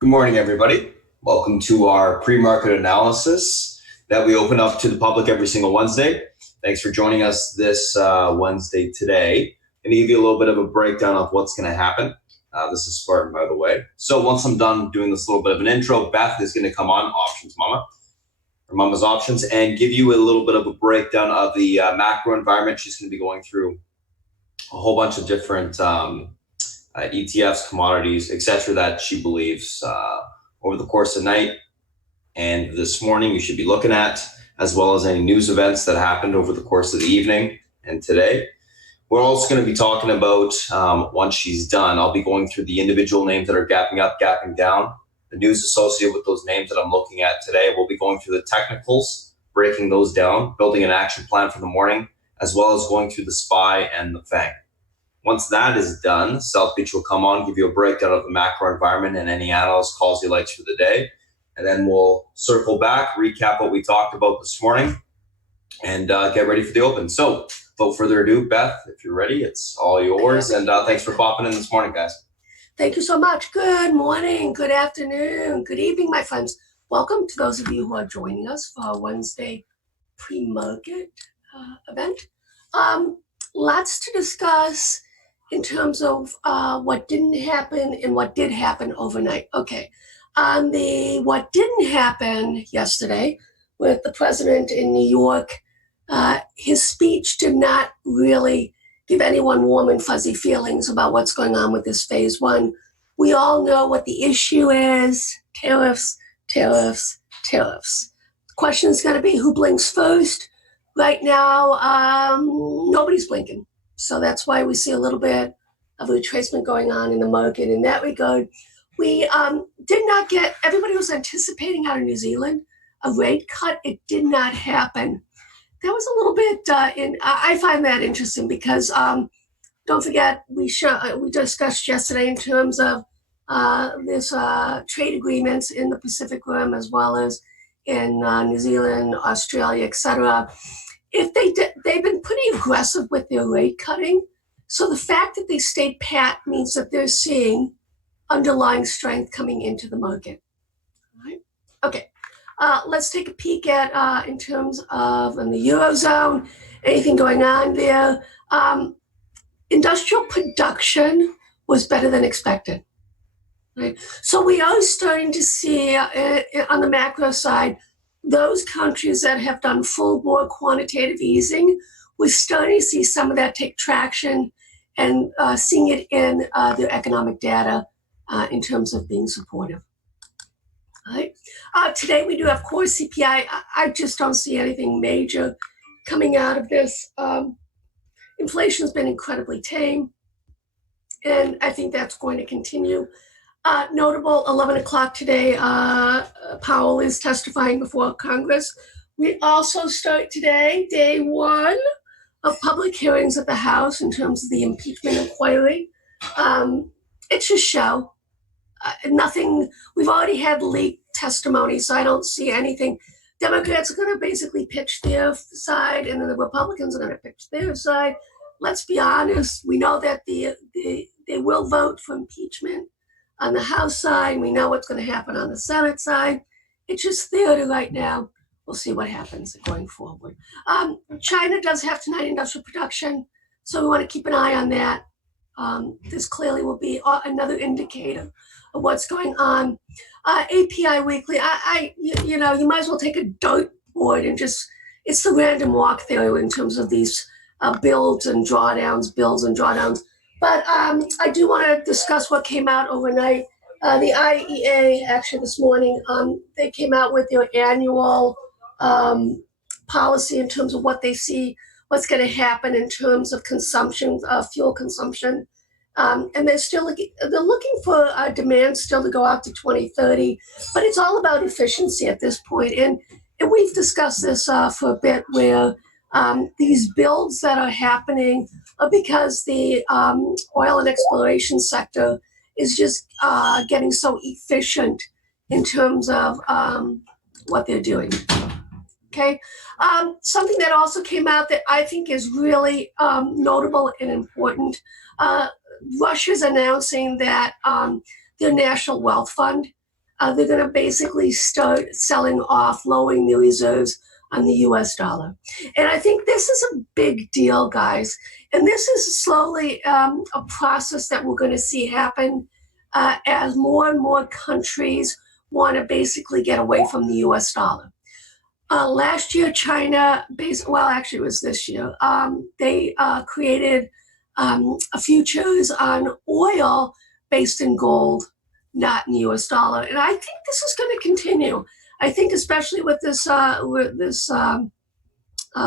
Good morning, everybody. Welcome to our pre-market analysis that we open up to the public every single Wednesday. Thanks for joining us this Wednesday today. I'm going to give you a little bit of a breakdown of what's going to happen. This is Spartan, by the way. So once I'm done doing this little bit of an intro, Beth is going to come on, Options Mama, or Mama's Options, and give you a little bit of a breakdown of the macro environment. She's going to be going through a whole bunch of different ETFs, commodities, etc. that she believes over the course of the night and this morning you should be looking at, as well as any news events that happened over the course of the evening and today. We're also going to be talking about, once she's done, I'll be going through the individual names that are gapping up, gapping down, the news associated with those names that I'm looking at today. We'll be going through the technicals, breaking those down, building an action plan for the morning, as well as going through the SPY and the FANG. Once that is done, South Beach will come on, give you a breakdown of the macro environment and any analyst calls he likes for the day. And then we'll circle back, recap what we talked about this morning, and get ready for the open. So without further ado, Beth, if you're ready, it's all yours. And thanks for popping in this morning, guys. Thank you so much. Good morning, good afternoon, good evening, my friends. Welcome to those of you who are joining us for our Wednesday pre-market event. Lots to discuss in terms of what didn't happen and what did happen overnight. Okay, on the what didn't happen yesterday with the president in New York, his speech did not really give anyone warm and fuzzy feelings about what's going on with this phase one. We all know what the issue is: tariffs, tariffs, tariffs. The question is going to be who blinks first. Right now, nobody's blinking. So that's why we see a little bit of a retracement going on in the market in that regard. We did not get, everybody was anticipating out of New Zealand a rate cut. It did not happen. That was a little bit, I find that interesting because don't forget, we discussed yesterday in terms of this trade agreements in the Pacific Rim as well as in New Zealand, Australia, etc. If they've been pretty aggressive with their rate cutting. So the fact that they stayed pat means that they're seeing underlying strength coming into the market. All right. Okay. Let's take a peek at in terms of in the Eurozone, anything going on there. Industrial production was better than expected. Right? So we are starting to see on the macro side, those countries that have done full-bore quantitative easing, we're starting to see some of that take traction and seeing it in their economic data in terms of being supportive. All right. Today we do have core CPI. I just don't see anything major coming out of this. Inflation's been incredibly tame, and I think that's going to continue. Notable, 11 o'clock today, Powell is testifying before Congress. We also start today, day one of public hearings at the House in terms of the impeachment inquiry. It's just show. Nothing, we've already had leaked testimony, so I don't see anything. Democrats are going to basically pitch their side, and then the Republicans are going to pitch their side. Let's be honest, we know that they will vote for impeachment on the House side. We know what's going to happen on the Senate side. It's just theater right now. We'll see what happens going forward. China does have tonight industrial production, so we want to keep an eye on that. This clearly will be another indicator of what's going on. API weekly, you might as well take a dartboard and just, it's the random walk theory in terms of these builds and drawdowns. But I do want to discuss what came out overnight. The IEA, actually this morning, they came out with their annual policy in terms of what they see, what's going to happen in terms of consumption, fuel consumption. And they're looking for demand still to go out to 2030, but it's all about efficiency at this point. And we've discussed this for a bit, where these builds that are happening are because the oil and exploration sector is just getting so efficient in terms of what they're doing. Okay, something that also came out that I think is really notable and important. Russia's announcing that their national wealth fund they're going to basically start selling off, lowering their reserves on the US dollar. And I think this is a big deal, guys. And this is slowly a process that we're going to see happen as more and more countries want to basically get away from the US dollar. Last year, China, actually it was this year, they created a futures on oil based in gold, not in the US dollar. And I think this is going to continue. I think especially with this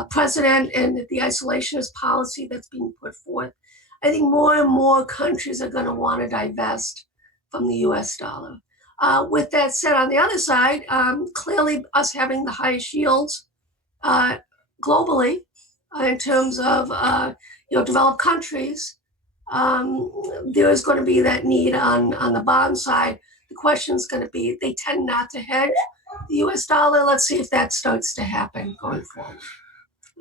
president and the isolationist policy that's being put forth, I think more and more countries are going to want to divest from the US dollar. With that said, on the other side, clearly us having the highest yields globally in terms of developed countries, there is going to be that need on the bond side. The question is going to be, they tend not to hedge the US dollar. Let's see if that starts to happen going forward.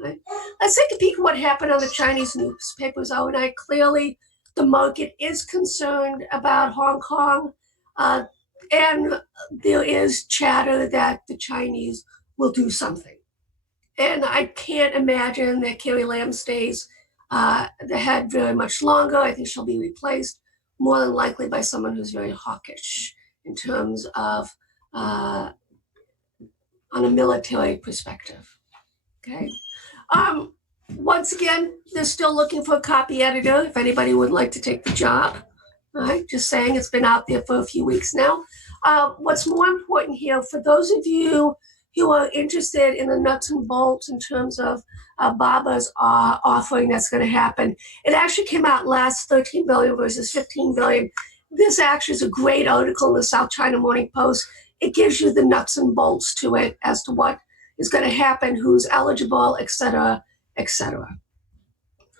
Right. Let's take a peek at what happened on the Chinese newspapers overnight. Clearly, the market is concerned about Hong Kong, and there is chatter that the Chinese will do something. And I can't imagine that Carrie Lam stays the head very much longer. I think she'll be replaced more than likely by someone who's very hawkish in terms of on a military perspective. Okay. Once again, they're still looking for a copy editor if anybody would like to take the job. All right, just saying, it's been out there for a few weeks now. What's more important here, for those of you who are interested in the nuts and bolts in terms of Baba's offering that's going to happen, it actually came out last 13 billion versus 15 billion. This actually is a great article in the South China Morning Post. It gives you the nuts and bolts to it as to what is going to happen, who's eligible, et cetera, et cetera.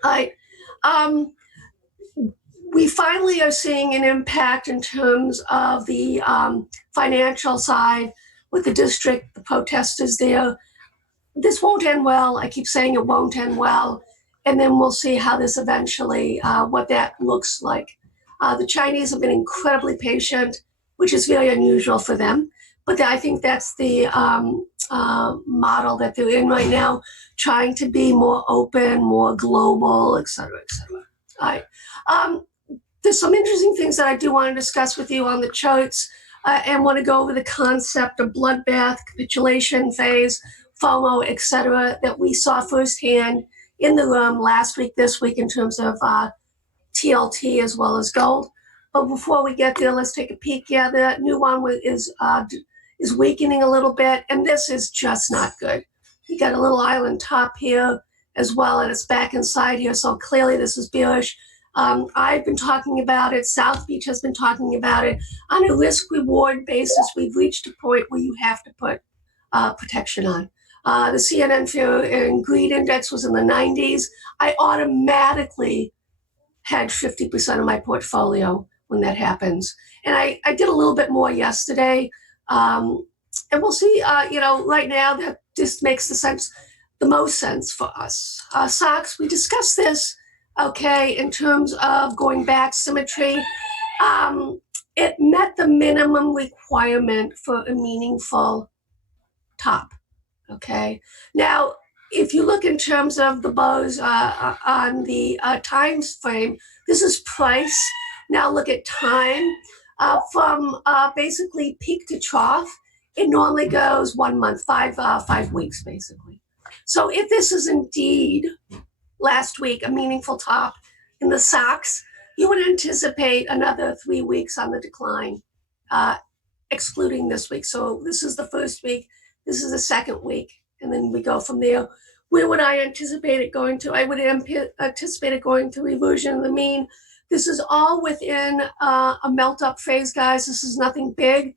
All right. We finally are seeing an impact in terms of the financial side with the district, the protesters there. This won't end well. I keep saying it won't end well. And then we'll see how this eventually, what that looks like. The Chinese have been incredibly patient, which is very unusual for them. But I think that's the model that they're in right now, trying to be more open, more global, et cetera, et cetera. All right. There's some interesting things that I do want to discuss with you on the charts and want to go over the concept of bloodbath, capitulation phase, FOMO, et cetera, that we saw firsthand in the room last week, this week, in terms of TLT as well as gold. But before we get there, let's take a peek. Yeah, the new one is weakening a little bit, and this is just not good. You got a little island top here as well, and it's back inside here, so clearly this is bearish. I've been talking about it. South Beach has been talking about it. On a risk-reward basis, we've reached a point where you have to put protection on. The CNN Fear and Greed Index was in the 90s. I automatically hedge 50% of my portfolio when that happens. And I did a little bit more yesterday. And we'll see, right now that just makes the most sense for us. Stocks, we discussed this, okay, in terms of going back symmetry. It met the minimum requirement for a meaningful top, okay? Now, if you look in terms of the bars on the time frame, this is price. Now look at time. From basically peak to trough, it normally goes 1 month, 5 weeks, basically. So if this is indeed last week a meaningful top in the stocks, you would anticipate another 3 weeks on the decline, excluding this week. So this is the first week, this is the second week, and then we go from there. Where would I anticipate it going to? I would anticipate it going to reversion of the mean. This is all within a melt-up phase, guys. This is nothing big.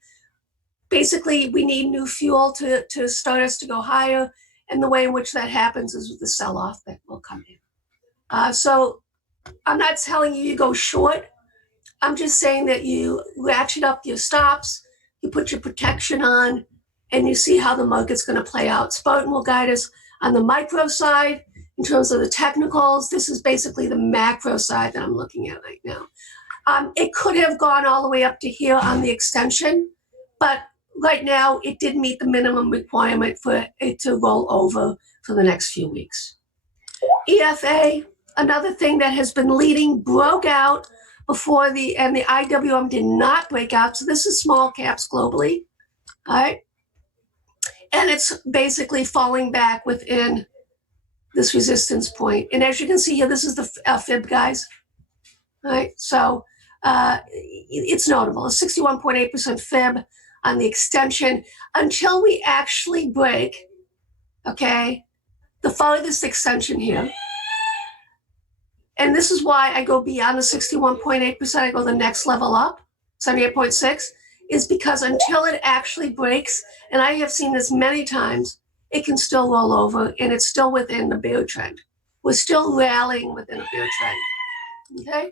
Basically, we need new fuel to start us to go higher, and the way in which that happens is with the sell-off that will come in. So I'm not telling you you go short. I'm just saying that you ratchet up your stops, you put your protection on, and you see how the market's going to play out. Spartan will guide us on the micro side. In terms of the technicals, this is basically the macro side that I'm looking at right now. It could have gone all the way up to here on the extension, But right now, it did meet the minimum requirement for it to roll over for the next few weeks. EFA, another thing that has been leading, broke out before the IWM did not break out. So this is small caps globally, all right? And it's basically falling back within this resistance point. And as you can see here, this is the fib, guys. All right, so it's notable, a 61.8% fib on the extension until we actually break, okay, the farthest extension here. And this is why I go beyond the 61.8%, I go the next level up, 78.6, is because until it actually breaks, and I have seen this many times, it can still roll over and it's still within the bear trend. We're still rallying within a bear trend, okay?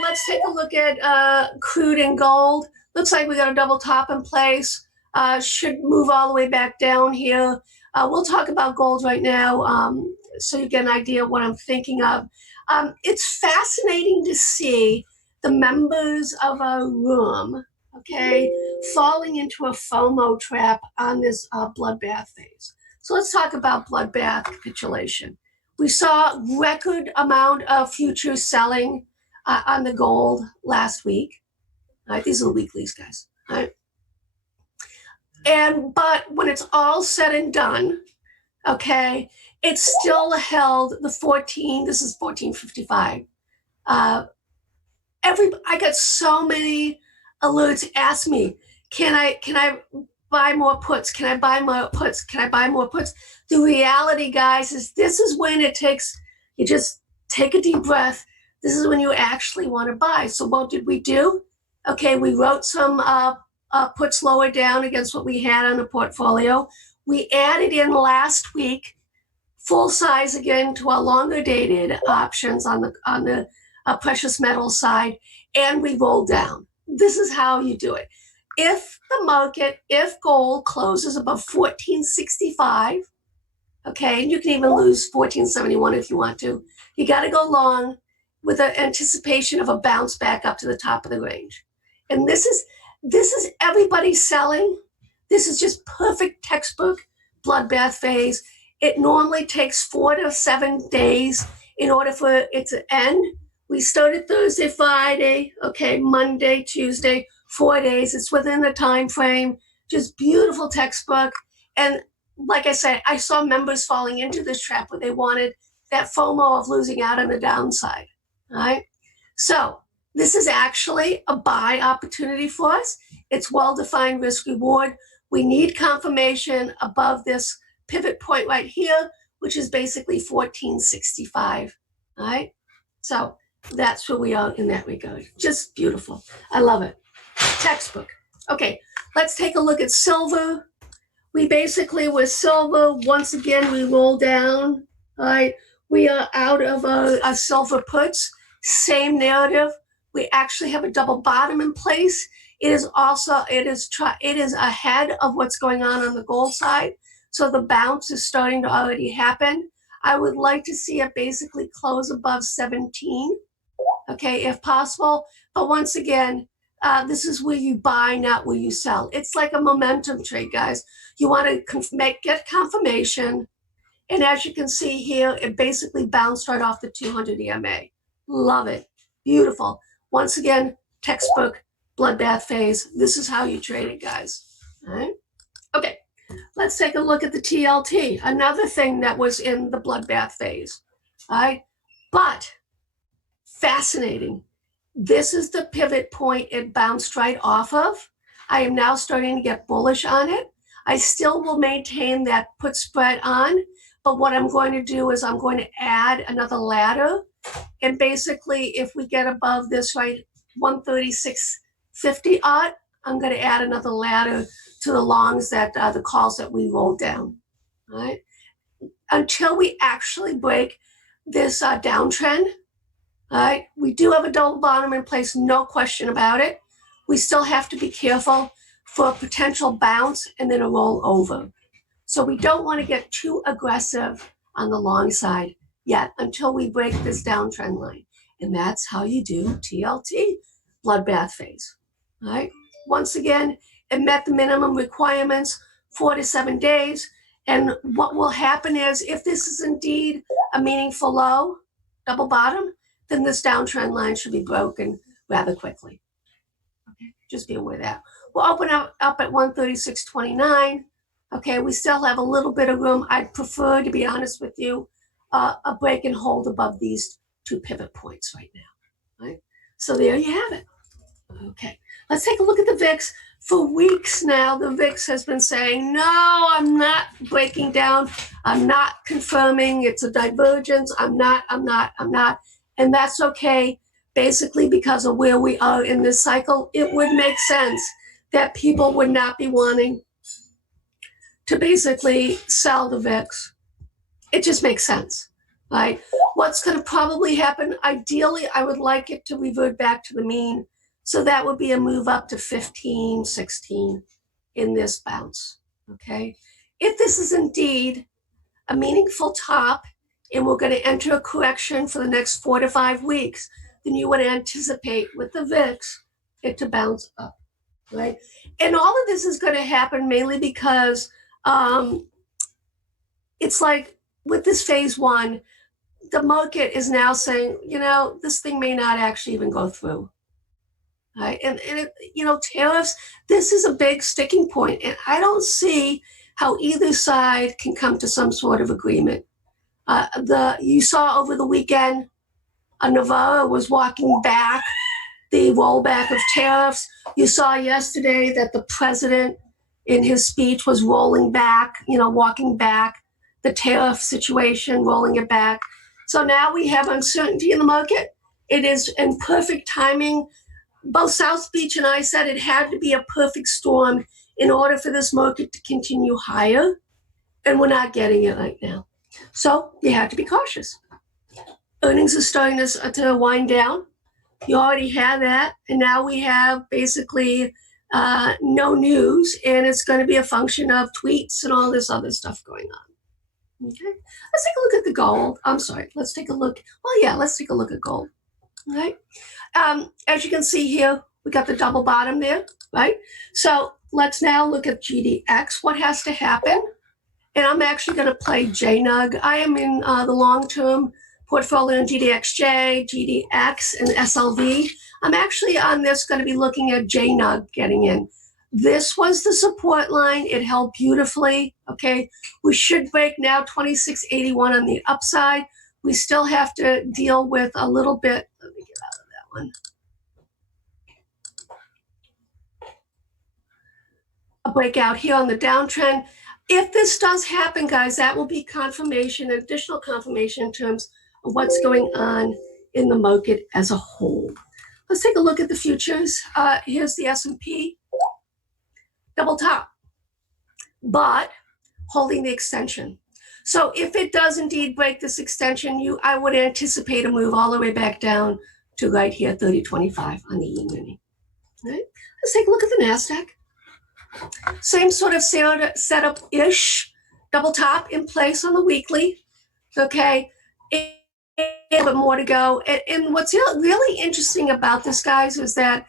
Let's take a look at crude and gold. Looks like we got a double top in place. Should move all the way back down here. We'll talk about gold right now so you get an idea of what I'm thinking of. It's fascinating to see the members of a room, okay, falling into a FOMO trap on this bloodbath phase. So let's talk about bloodbath capitulation. We saw record amount of futures selling on the gold last week. All right, these are the weeklies, guys. All right. But when it's all said and done, okay, it's still held the 14. This is 1455. I got so many alerts ask me, can I buy more puts? Can I buy more puts? Can I buy more puts? The reality, guys, is this is when it takes, you just take a deep breath. This is when you actually want to buy. So what did we do? Okay, we wrote some puts lower down against what we had on the portfolio. We added in last week full size again to our longer dated options on the precious metal side, and we rolled down. This is how you do it. If gold closes above 1465, okay, and you can even lose 1471 if you want to, you got to go long with an anticipation of a bounce back up to the top of the range. And this is everybody selling. This is just perfect textbook bloodbath phase. It normally takes 4 to 7 days in order for it to end. We started Thursday, Friday, okay, Monday, Tuesday, 4 days. It's within the time frame. Just beautiful textbook. And like I said, I saw members falling into this trap where they wanted that FOMO of losing out on the downside. All right. So this is actually a buy opportunity for us. It's well-defined risk reward. We need confirmation above this pivot point right here, which is basically 1465. All right. So that's where we are in that regard. Just beautiful. I love it. Textbook. Okay, let's take a look at silver. We basically, with silver, once again, we roll down. All right. We are out of a silver puts. Same narrative. We actually have a double bottom in place. It is ahead of what's going on the gold side. So the bounce is starting to already happen. I would like to see it basically close above 17, okay, if possible. But once again, this is where you buy, not where you sell. It's like a momentum trade, guys. You want to get confirmation. And as you can see here, it basically bounced right off the 200 EMA. Love it. Beautiful. Once again, textbook bloodbath phase. This is how you trade it, guys. All right. Okay. Let's take a look at the TLT. Another thing that was in the bloodbath phase. All right. But fascinating. This is the pivot point it bounced right off of. I am now starting to get bullish on it. I still will maintain that put spread on, but what I'm going to do is I'm going to add another ladder. And basically, if we get above this right 136.50 odd, I'm going to add another ladder to the longs that the calls that we rolled down. All right, until we actually break this downtrend. All right, we do have a double bottom in place, no question about it. We still have to be careful for a potential bounce and then a roll over. So we don't want to get too aggressive on the long side yet until we break this downtrend line. And that's how you do TLT bloodbath phase. All right. Once again, It met the minimum requirements, 4 to 7 days. And what will happen is if this is indeed a meaningful low, double bottom, then this downtrend line should be broken rather quickly. Okay, just be aware of that. We'll open up at 136.29. Okay, we still have a little bit of room. I'd prefer, to be honest with you, a break and hold above these 2 pivot points right now. Right? So there you have it. Okay, let's take a look at the VIX. For weeks now, the VIX has been saying, no, I'm not breaking down. I'm not confirming it's a divergence. I'm not. And that's okay, basically because of where we are in this cycle. It would make sense that people would not be wanting to basically sell the VIX. It just makes sense, right? What's going to probably happen, ideally, I would like it to revert back to the mean. So that would be a move up to 15, 16 in this bounce, okay? If this is indeed a meaningful top and we're going to enter a correction for the next 4 to 5 weeks, then you would anticipate with the VIX it to bounce up, right? And all of this is going to happen mainly because it's like with this phase 1, the market is now saying, this thing may not actually even go through. Right? And it, tariffs, this is a big sticking point. And I don't see how either side can come to some sort of agreement. You saw over the weekend, Navarro was walking back the rollback of tariffs. You saw yesterday that the president in his speech was rolling back, walking back the tariff situation, rolling it back. So now we have uncertainty in the market. It is in perfect timing. Both South Beach and I said it had to be a perfect storm in order for this market to continue higher, and we're not getting it right now. So you have to be cautious. Earnings are starting to wind down. You already had that, and now we have basically no news, and it's going to be a function of tweets and all this other stuff going on. Okay, let's take a look at the gold. I'm sorry, let's take a look. Well, yeah, let's take a look at gold. All right. As you can see here, we got the double bottom there, right? So let's now look at GDX. What has to happen? And I'm actually going to play JNUG. I am in the long-term portfolio in GDXJ, GDX, and SLV. I'm actually on this going to be looking at JNUG getting in. This was the support line. It held beautifully, okay? We should break now 26.81 on the upside. We still have to deal with a little bit. Let me get out of that one. A breakout here on the downtrend. If this does happen, guys, that will be confirmation, additional confirmation in terms of what's going on in the market as a whole. Let's take a look at the futures. Here's the S&P. Double top, but holding the extension. So if it does indeed break this extension, I would anticipate a move all the way back down to right here, 30.25 on the E-mini. Right? Let's take a look at the NASDAQ. Same sort of setup-ish, double top in place on the weekly. Okay, a little bit more to go. And what's really interesting about this, guys, is that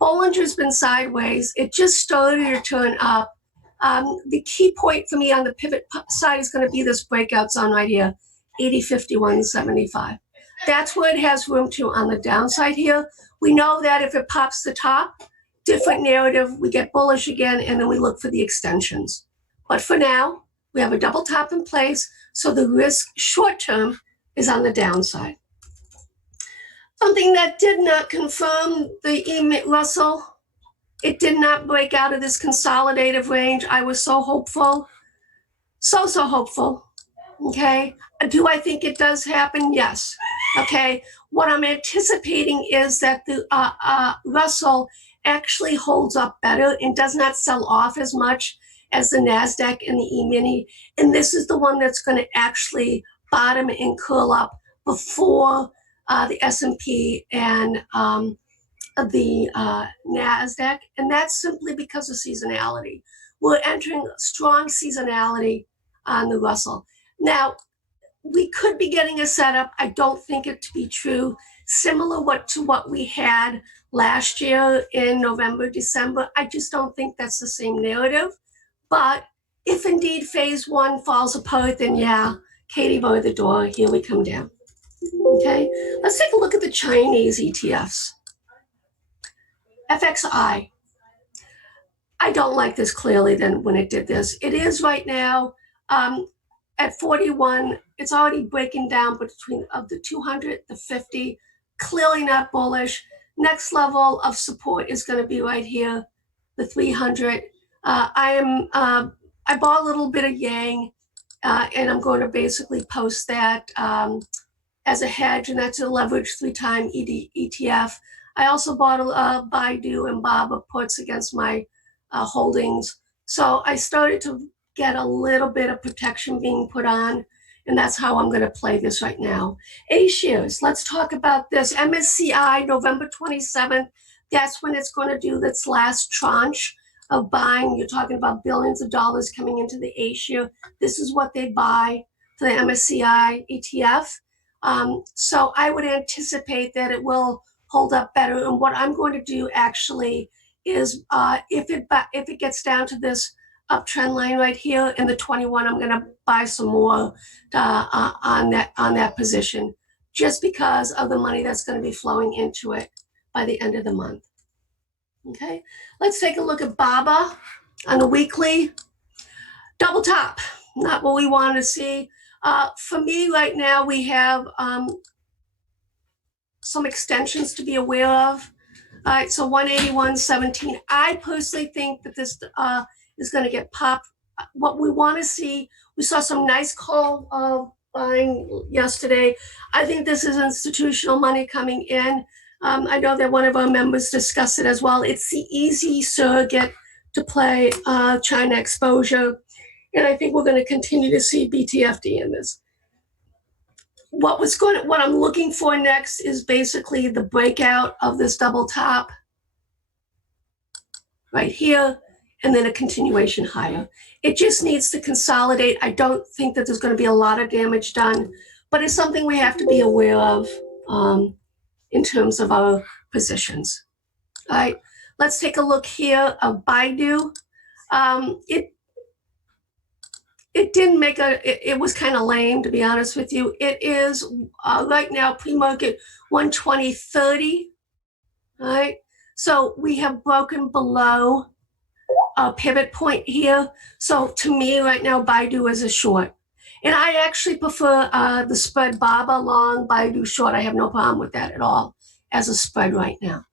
Bollinger's been sideways. It just started to turn up. The key point for me on the pivot side is going to be this breakout zone right here, 80.51.75. That's where it has room to on the downside here. We know that if it pops the top, different narrative, we get bullish again, and then we look for the extensions. But for now, we have a double top in place, so the risk short term is on the downside. Something that did not confirm the EMIT Russell, it did not break out of this consolidative range. I was so hopeful, so hopeful, okay? Do I think it does happen? Yes, okay? What I'm anticipating is that the Russell actually holds up better and does not sell off as much as the NASDAQ and the E-mini. And this is the one that's going to actually bottom and curl up before the S&P and the NASDAQ. And that's simply because of seasonality. We're entering strong seasonality on the Russell. Now, we could be getting a setup. I don't think it to be true. Similar to what we had last year in November, December. I just don't think that's the same narrative. But if indeed phase one falls apart, then yeah, Katie bar the door, here we come down. Okay, let's take a look at the Chinese ETFs. FXI. I don't like this clearly than when it did this. It is right now at 41. It's already breaking down between of the 200, the 50. Clearly not bullish. Next level of support is going to be right here, the 300. I bought a little bit of Yang, and I'm going to basically post that as a hedge, and that's a leverage 3-time ETF. I also bought Baidu and Baba puts against my holdings. So I started to get a little bit of protection being put on, and that's how I'm going to play this right now. A-shares, let's talk about this. MSCI, November 27th, that's when it's going to do its last tranche of buying. You're talking about billions of dollars coming into the A-share. This is what they buy for the MSCI ETF. So I would anticipate that it will hold up better. And what I'm going to do actually is if it gets down to this uptrend line right here in the 21, I'm going to buy some more on that position, just because of the money that's going to be flowing into it by the end of the month. Okay, let's take a look at BABA on the weekly. Double top, not what we want to see. For me right now, we have some extensions to be aware of. All right, so 181.17. I personally think that this is going to get popped. What we want to see, we saw some nice call buying yesterday. I think this is institutional money coming in. I know that one of our members discussed it as well. It's the easy surrogate to play China exposure. And I think we're going to continue to see BTFD in this. What I'm looking for next is basically the breakout of this double top right here, and then a continuation higher. It just needs to consolidate. I don't think that there's going to be a lot of damage done, but it's something we have to be aware of in terms of our positions. All right, let's take a look here of Baidu. It didn't make it was kind of lame, to be honest with you. It is right now pre-market 120.30. All right, so we have broken below a pivot point here. So to me right now, Baidu is a short. And I actually prefer the spread BABA long, Baidu short. I have no problem with that at all as a spread right now.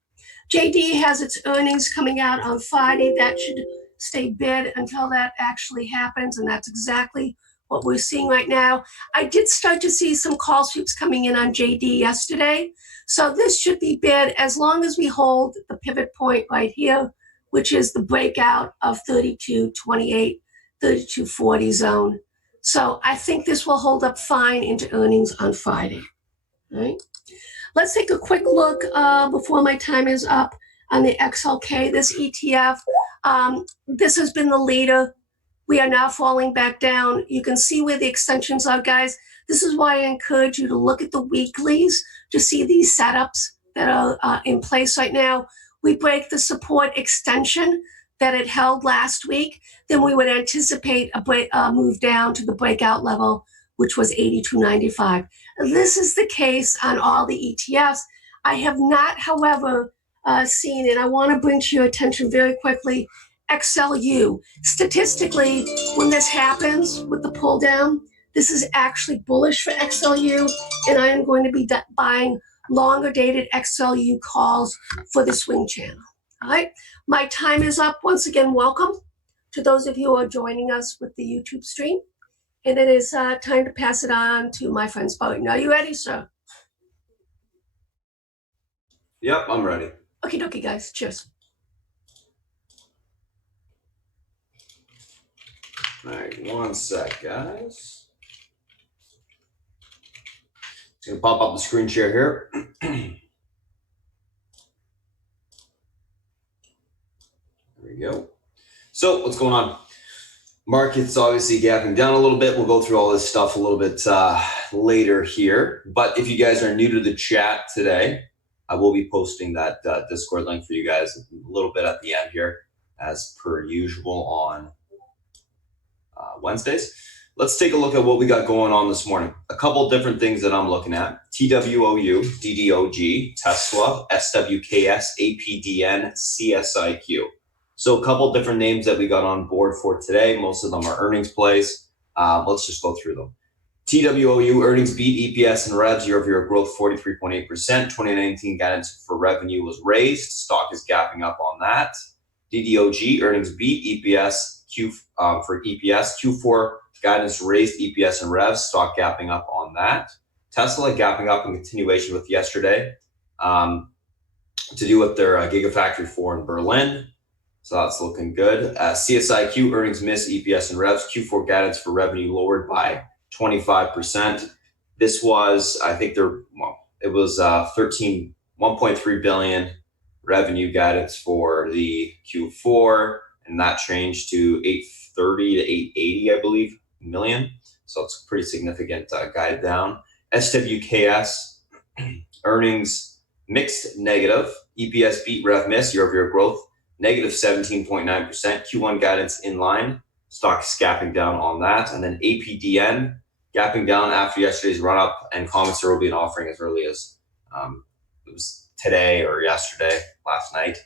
JD has its earnings coming out on Friday. That should stay bid until that actually happens, and that's exactly what we're seeing right now. I did start to see some call sweeps coming in on JD yesterday, so this should be bid as long as we hold the pivot point right here, which is the breakout of 32.28, 32.40 zone. So I think this will hold up fine into earnings on Friday. All right. Let's take a quick look before my time is up on the XLK, this ETF. This has been the leader. We are now falling back down. You can see where the extensions are, guys. This is why I encourage you to look at the weeklies to see these setups that are in place right now. We break the support extension that it held last week, then we would anticipate a move down to the breakout level, which was 82.95. This is the case on all the ETFs. I have not, however, seen, and I want to bring to your attention very quickly, XLU. Statistically, when this happens with the pull down, this is actually bullish for XLU, and I am going to be buying longer dated XLU calls for the swing channel. All right, my time is up. Once again, welcome to those of you who are joining us with the YouTube stream. And it is time to pass it on to my friend Spartan. Are you ready, sir? Yep, I'm ready. Okie dokie, guys. Cheers. All right, one sec, guys. It's going to pop up the screen share here. There we go. So what's going on? Market's obviously gapping down a little bit. We'll go through all this stuff a little bit later here. But if you guys are new to the chat today, I will be posting that Discord link for you guys a little bit at the end here, as per usual on Wednesdays. Let's take a look at what we got going on this morning. A couple different things that I'm looking at: TWOU, DDOG, Tesla, SWKS, APDN, CSIQ. So a couple different names that we got on board for today. Most of them are earnings plays. Let's just go through them. TWOU earnings beat, EPS and revs year-over-year growth 43.8%. 2019 guidance for revenue was raised. Stock is gapping up on that. DDOG earnings beat, EPS for EPS. Q4 guidance raised, EPS and revs. Stock gapping up on that. Tesla gapping up in continuation with yesterday to do with their Gigafactory 4 in Berlin. So that's looking good. CSIQ earnings miss, EPS and revs. Q4 guidance for revenue lowered by 25%. This was, I think it was 1.3 billion revenue guidance for the Q4, and that changed to 830 to 880, I believe, million. So it's a pretty significant guide down. SWKS earnings mixed negative. EPS beat, rev miss, year-over-year growth negative 17.9%. Q1 guidance in line. Stock's gapping down on that. And then APDN gapping down after yesterday's run up, and comments there will be an offering as early as it was today or yesterday, last night.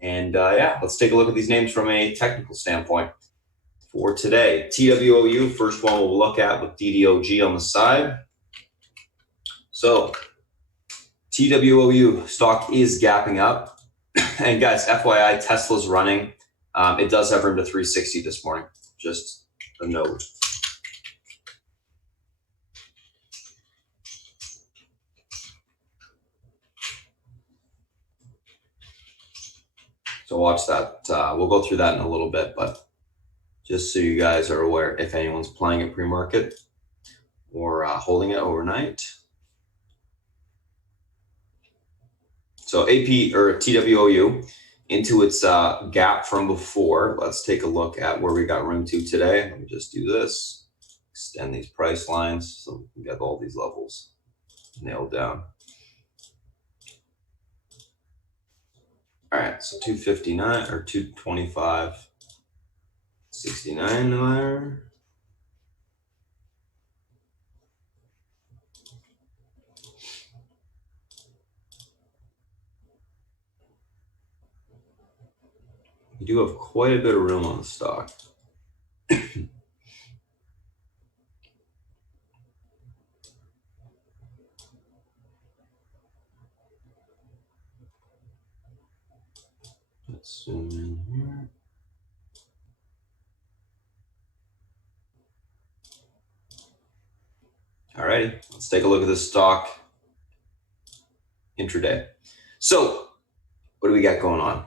And yeah, let's take a look at these names from a technical standpoint for today. TWOU, first one we'll look at with DDOG on the side. So TWOU stock is gapping up. And guys, FYI, Tesla's running. It does have room to 360 this morning. Just a note. So watch that. We'll go through that in a little bit, but just so you guys are aware, if anyone's playing it pre-market or holding it overnight. So AP or TWOU into its gap from before. Let's take a look at where we got room to today. Let me just do this. Extend these price lines so we can get all these levels nailed down. All right, so 259 or 225.69 there. You do have quite a bit of room on the stock. Let's zoom in here. All righty, let's take a look at the stock intraday. So what do we got going on?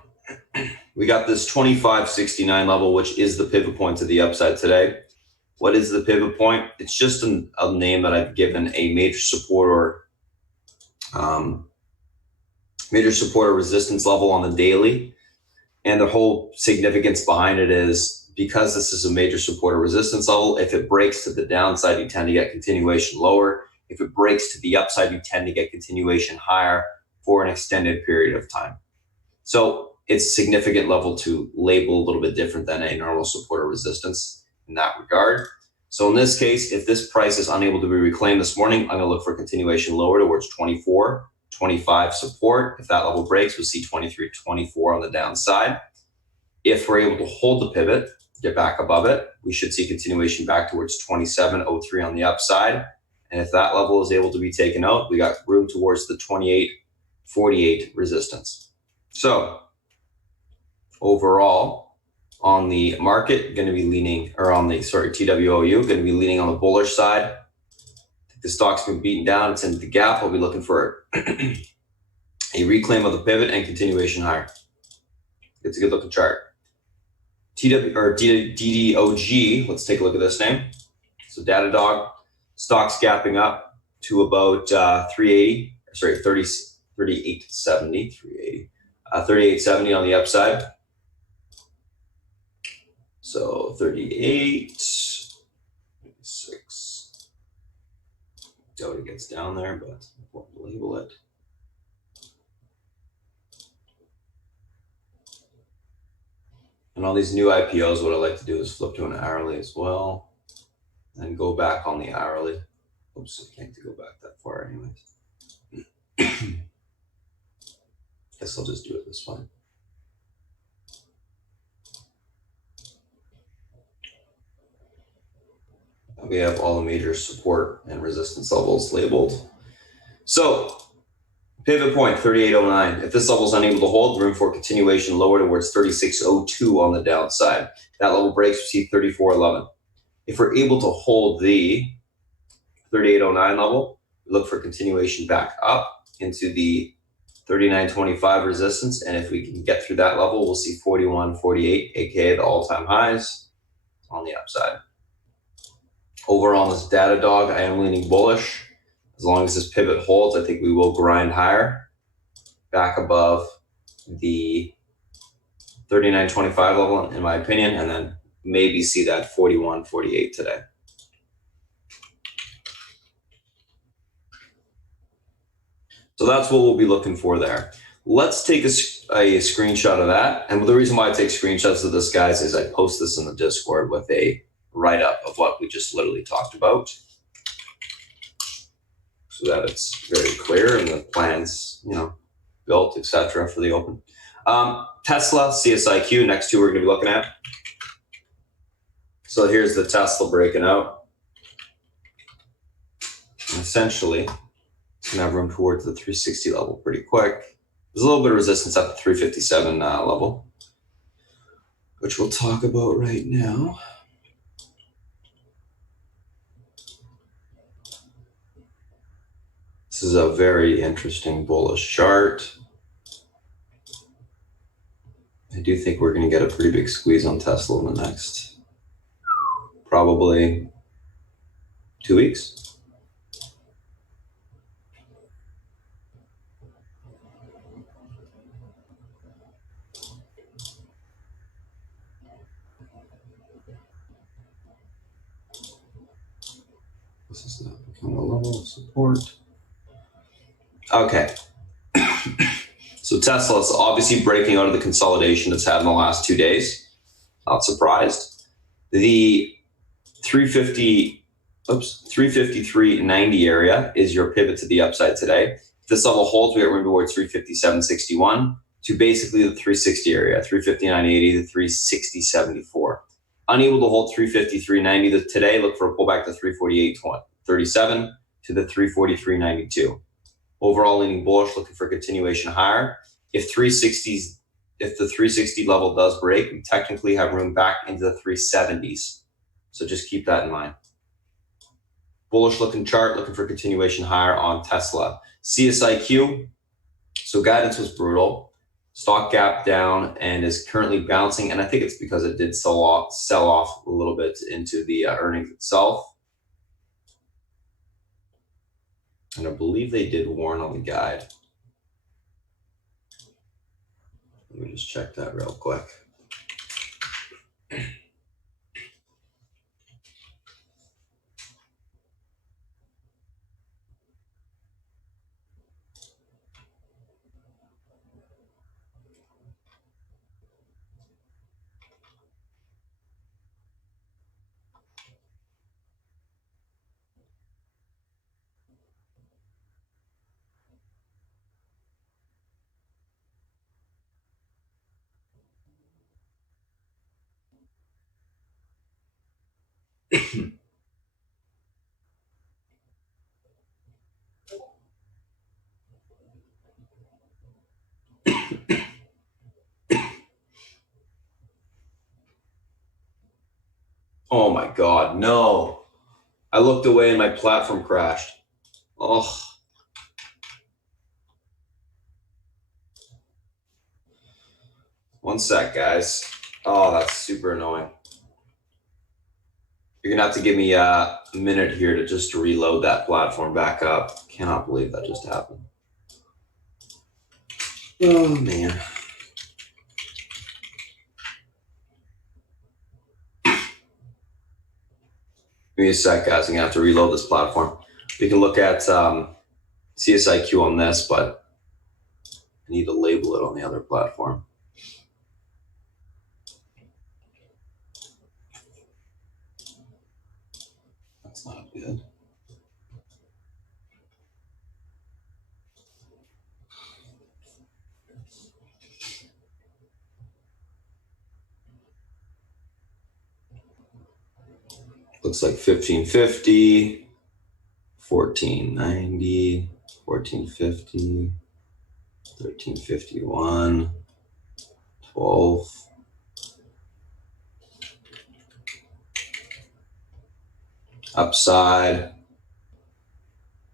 We got this 25.69 level, which is the pivot point to the upside today. What is the pivot point? It's just a name that I've given a major support or resistance level on the daily. And the whole significance behind it is because this is a major support or resistance level, if it breaks to the downside, you tend to get continuation lower. If it breaks to the upside, you tend to get continuation higher for an extended period of time. So it's a significant level to label a little bit different than a normal support or resistance in that regard. So in this case, if this price is unable to be reclaimed this morning, I'm going to look for continuation lower towards 24.25 support. If that level breaks, we'll see 23.24 on the downside. If we're able to hold the pivot, get back above it, we should see continuation back towards 27.03 on the upside. And if that level is able to be taken out, we got room towards the 28.48 resistance. So overall, on the market, going to be leaning, or on the, TWOU, going to be leaning on the bullish side. I think the stock's been beaten down. It's into the gap. We'll be looking for a reclaim of the pivot and continuation higher. It's a good looking chart. DDOG, let's take a look at this name. So Datadog, stock's gapping up to about 38.70 on the upside. So 38, 6. Doubt it gets down there, but important to label it. And all these new IPOs, what I like to do is flip to an hourly as well, and go back on the hourly. Oops, I can't go back that far anyways. Guess I'll just do it this way. We have all the major support and resistance levels labeled. So pivot point 3809. If this level is unable to hold, room for continuation lower towards 3602 on the downside. That level breaks, we see 3411. If we're able to hold the 3809 level, we look for continuation back up into the 3925 resistance. And if we can get through that level, we'll see 4148, aka the all-time highs on the upside. Over on this data dog, I am leaning bullish. As long as this pivot holds, I think we will grind higher, back above the 39.25 level, in my opinion, and then maybe see that 41.48 today. So that's what we'll be looking for there. Let's take a screenshot of that. And the reason why I take screenshots of this, guys, is I post this in the Discord with a write-up of what we just literally talked about, so that it's very clear and the plans, built, etc. for the open. Tesla, CSIQ, next two we're going to be looking at. So here's the Tesla breaking out. And essentially, it's going to have room towards the 360 level pretty quick. There's a little bit of resistance at the 357 level, which we'll talk about right now. This is a very interesting bullish chart. I do think we're going to get a pretty big squeeze on Tesla in the next probably 2 weeks. This is not becoming a level of support. Okay. So Tesla is obviously breaking out of the consolidation it's had in the last 2 days. Not surprised. The 353.90 area is your pivot to the upside today. If this level holds, we get room towards 357.61 to basically the 360 area, 359.80 to 360.74. Unable to hold 353.90 today, look for a pullback to 348.37 to the 343.92. Overall leaning bullish, looking for continuation higher. If the 360 level does break, we technically have room back into the 370s. So just keep that in mind. Bullish looking chart, looking for continuation higher on Tesla. CSIQ, so guidance was brutal. Stock gap down and is currently bouncing. And I think it's because it did sell off a little bit into the earnings itself. And I believe they did warn on the guide. Let me just check that real quick. Oh my God, no. I looked away and my platform crashed. Oh. One sec, guys. Oh, that's super annoying. You're gonna have to give me a minute here to just reload that platform back up. Cannot believe that just happened. Oh man. Give me a sec, guys. I'm gonna have to reload this platform. We can look at CSIQ on this, but I need to label it on the other platform. That's not good. Looks like 1550, 1490, 1450, 1351, 12. Upside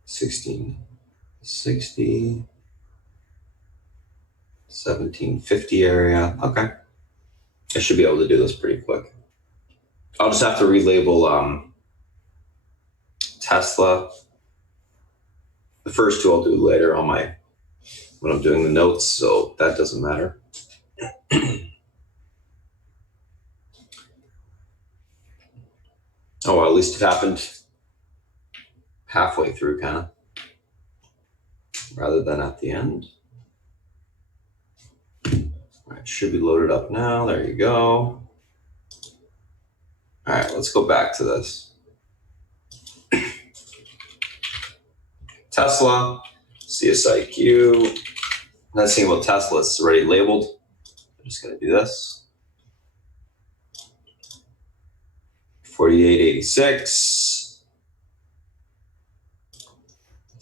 1660, 1750 area. Okay. I should be able to do this pretty quick. I'll just have to relabel Tesla. The first two I'll do later on when I'm doing the notes, so that doesn't matter. Oh, well, at least it happened halfway through, kind of, rather than at the end. All right, should be loaded up now. There you go. All right, let's go back to this. Tesla, CSIQ. Let's see what Tesla is already labeled. I'm just going to do this. 4886,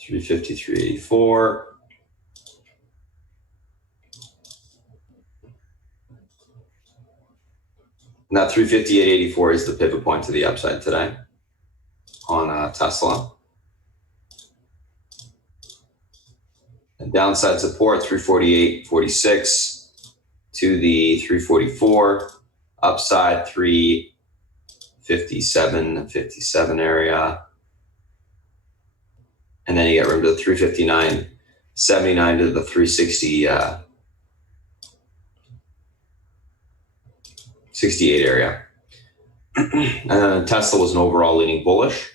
353.84. Now 358.84 is the pivot point to the upside today on Tesla. And downside support 348.46 to the 344. Upside 357.57 area. And then you get room to the 359.79 to the 360. 68 area. And Tesla was an overall leaning bullish.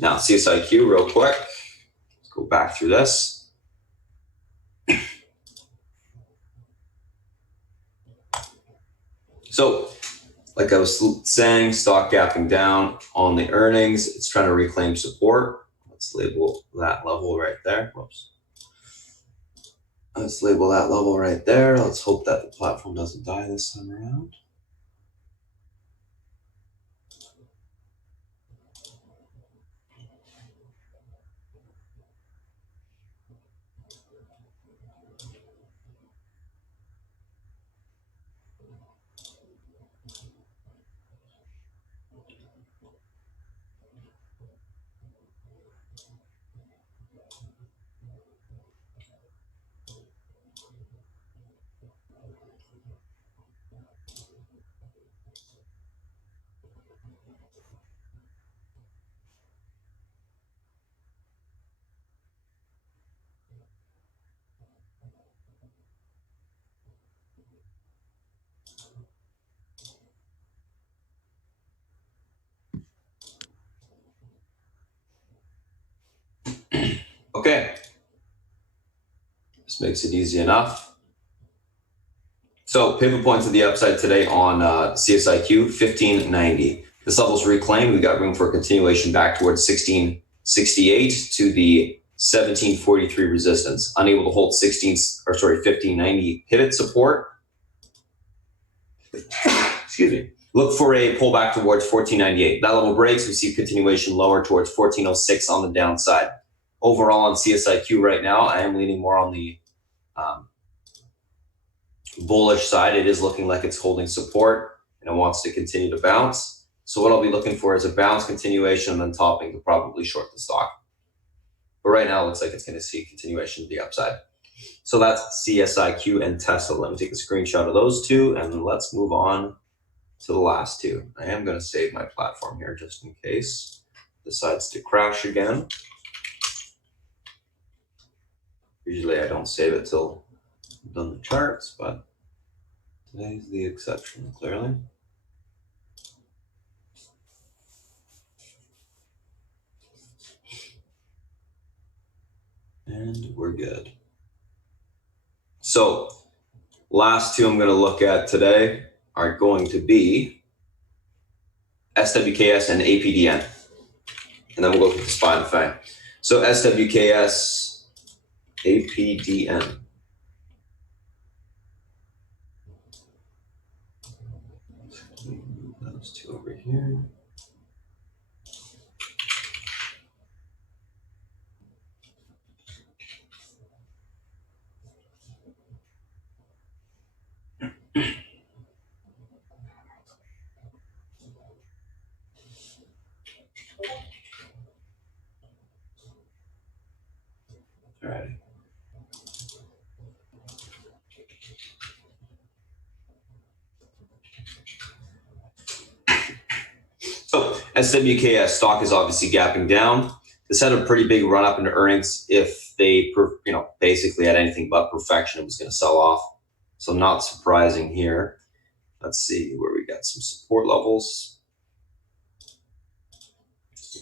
Now CSIQ real quick. Let's go back through this. So, like I was saying, stock gapping down on the earnings. It's trying to reclaim support. Let's label that level right there. Whoops. Let's label that level right there. Let's hope that the platform doesn't die this time around. Okay. This makes it easy enough. So pivot points to the upside today on CSIQ, 1590. This level's reclaimed. We got room for a continuation back towards 1668 to the 1743 resistance. Unable to hold 1590 pivot support. Excuse me. Look for a pullback towards 1498. That level breaks, we see continuation lower towards 1406 on the downside. Overall on CSIQ right now, I am leaning more on the bullish side. It is looking like it's holding support and it wants to continue to bounce. So what I'll be looking for is a bounce continuation and then topping to probably short the stock. But right now it looks like it's going to see continuation to the upside. So that's CSIQ and Tesla. Let me take a screenshot of those two and let's move on to the last two. I am going to save my platform here just in case it decides to crash again. Usually I don't save it till I've done the charts, but today's the exception, clearly. And we're good. So last two I'm going to look at today are going to be SWKS and APDN. And then we'll go through the SPY and FANG. So SWKS, APDN. Those two over here. All right. So SWKS stock is obviously gapping down. This had a pretty big run up into earnings. If they, basically had anything but perfection, it was going to sell off. So not surprising here. Let's see where we got some support levels,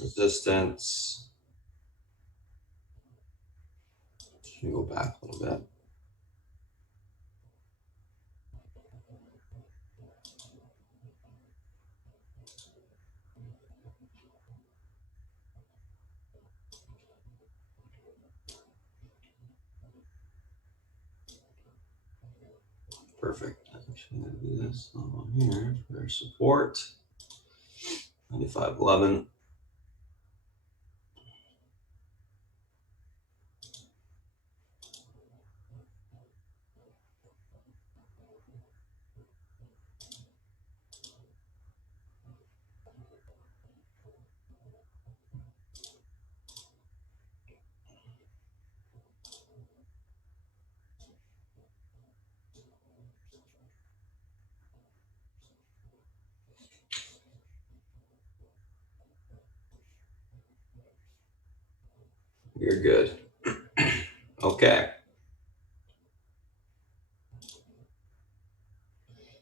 resistance. Can we go back a little bit? Perfect. Actually, I'm going to do this on here for support. 95.11. You're good. Okay.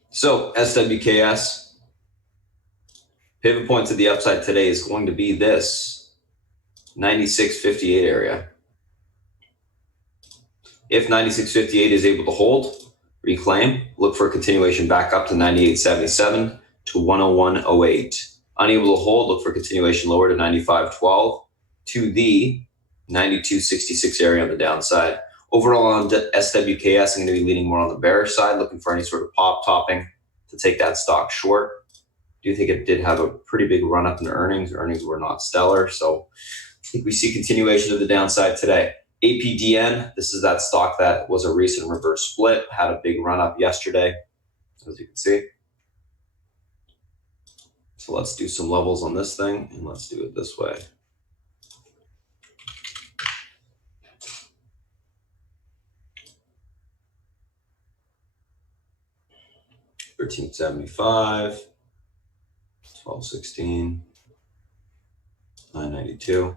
So SWKS, pivot point to the upside today is going to be this 96.58 area. If 96.58 is able to hold, reclaim, look for a continuation back up to 98.77 to 101.08. Unable to hold, look for continuation lower to 95.12 to the 92.66 area on the downside. Overall on SWKS, I'm going to be leaning more on the bearish side, looking for any sort of pop topping to take that stock short. I do think it did have a pretty big run up in earnings. Earnings were not stellar, so I think we see continuation of the downside today. APDN, this is that stock that was a recent reverse split, had a big run up yesterday, as you can see. So let's do some levels on this thing, and let's do it this way. $13.75, $12.16, $9.92.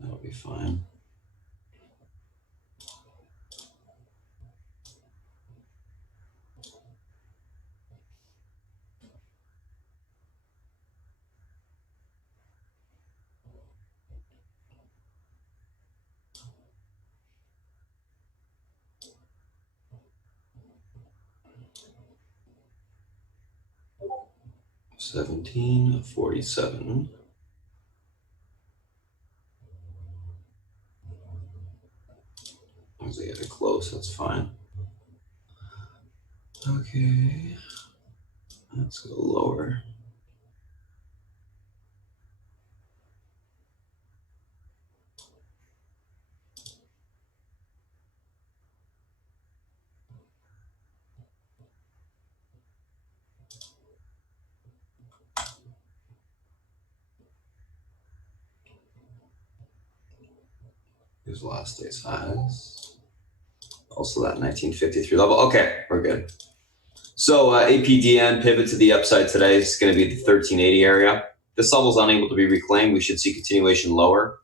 That'll be fine. $17.47. As long as they get it close, that's fine. Okay, let's go lower. Here's last day's highs. Also that 1953 level. Okay, we're good. So APDN pivot to the upside today is going to be the 1380 area. This level is unable to be reclaimed. We should see continuation lower.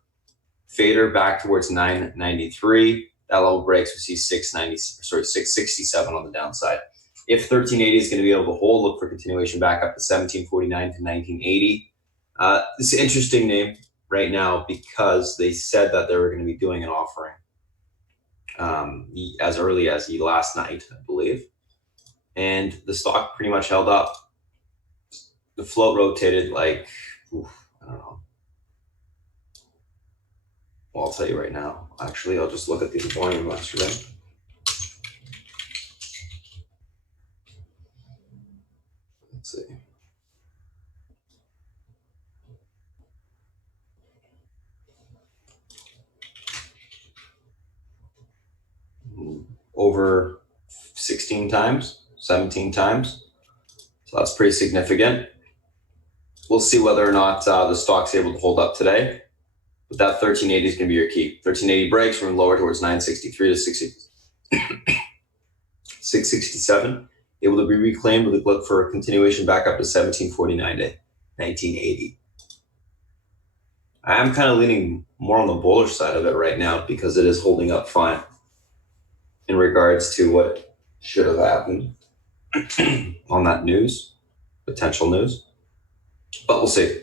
Fader back towards 993. That level breaks, we see 667 on the downside. If 1380 is going to be able to hold, look for continuation back up to 1749 to 1980. This is an interesting name right now because they said that they were going to be doing an offering as early as last night, I believe. And the stock pretty much held up. The float rotated like, I don't know. Well, I'll tell you right now. Actually, I'll just look at the volume yesterday. Let's see. Over 16 times, 17 times. So that's pretty significant. We'll see whether or not the stock's able to hold up today. But that 1380 is going to be your key. 1380 breaks from lower towards 963 to 667. Able to be reclaimed. We look for a continuation back up to 1749 to 1980. I am kind of leaning more on the bullish side of it right now because it is holding up fine in regards to what should have happened on that news, potential news. But we'll see.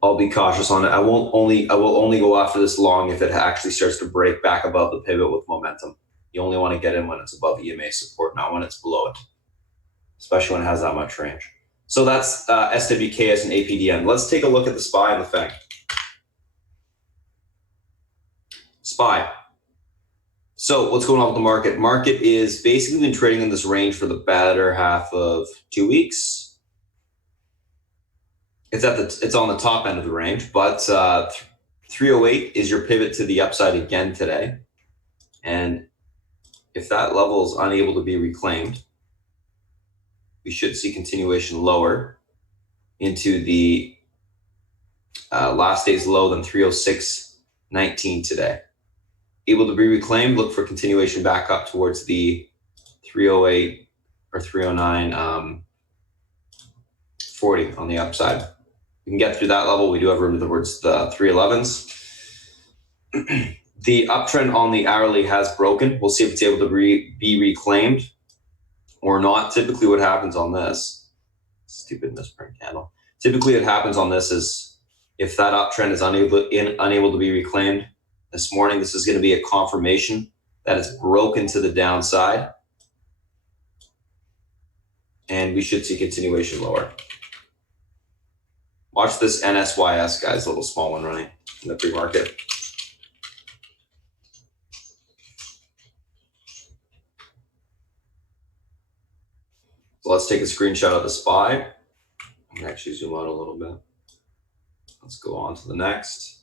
I'll be cautious on it. I will only go after this long if it actually starts to break back above the pivot with momentum. You only want to get in when it's above EMA support, not when it's below it, especially when it has that much range. So that's SWKS and APDN. Let's take a look at the SPY and the FANG. SPY. So what's going on with the market? Market is basically been trading in this range for the better half of 2 weeks. It's on the top end of the range, but 308 is your pivot to the upside again today. And if that level is unable to be reclaimed, we should see continuation lower into the last day's low than 306.19 today. Able to be reclaimed, look for continuation back up towards the 308 or 309 40 on the upside. We can get through that level. We do have room towards the 311s. The uptrend on the hourly has broken. We'll see if it's able to be reclaimed or not. Typically what happens on this, stupid misprint candle. Typically what happens on this is if that uptrend is unable to be reclaimed this morning, this is going to be a confirmation that it's broken to the downside. And we should see continuation lower. Watch this NSYS, guys, a little small one running in the pre-market. So let's take a screenshot of the SPY. I can actually zoom out a little bit. Let's go on to the next.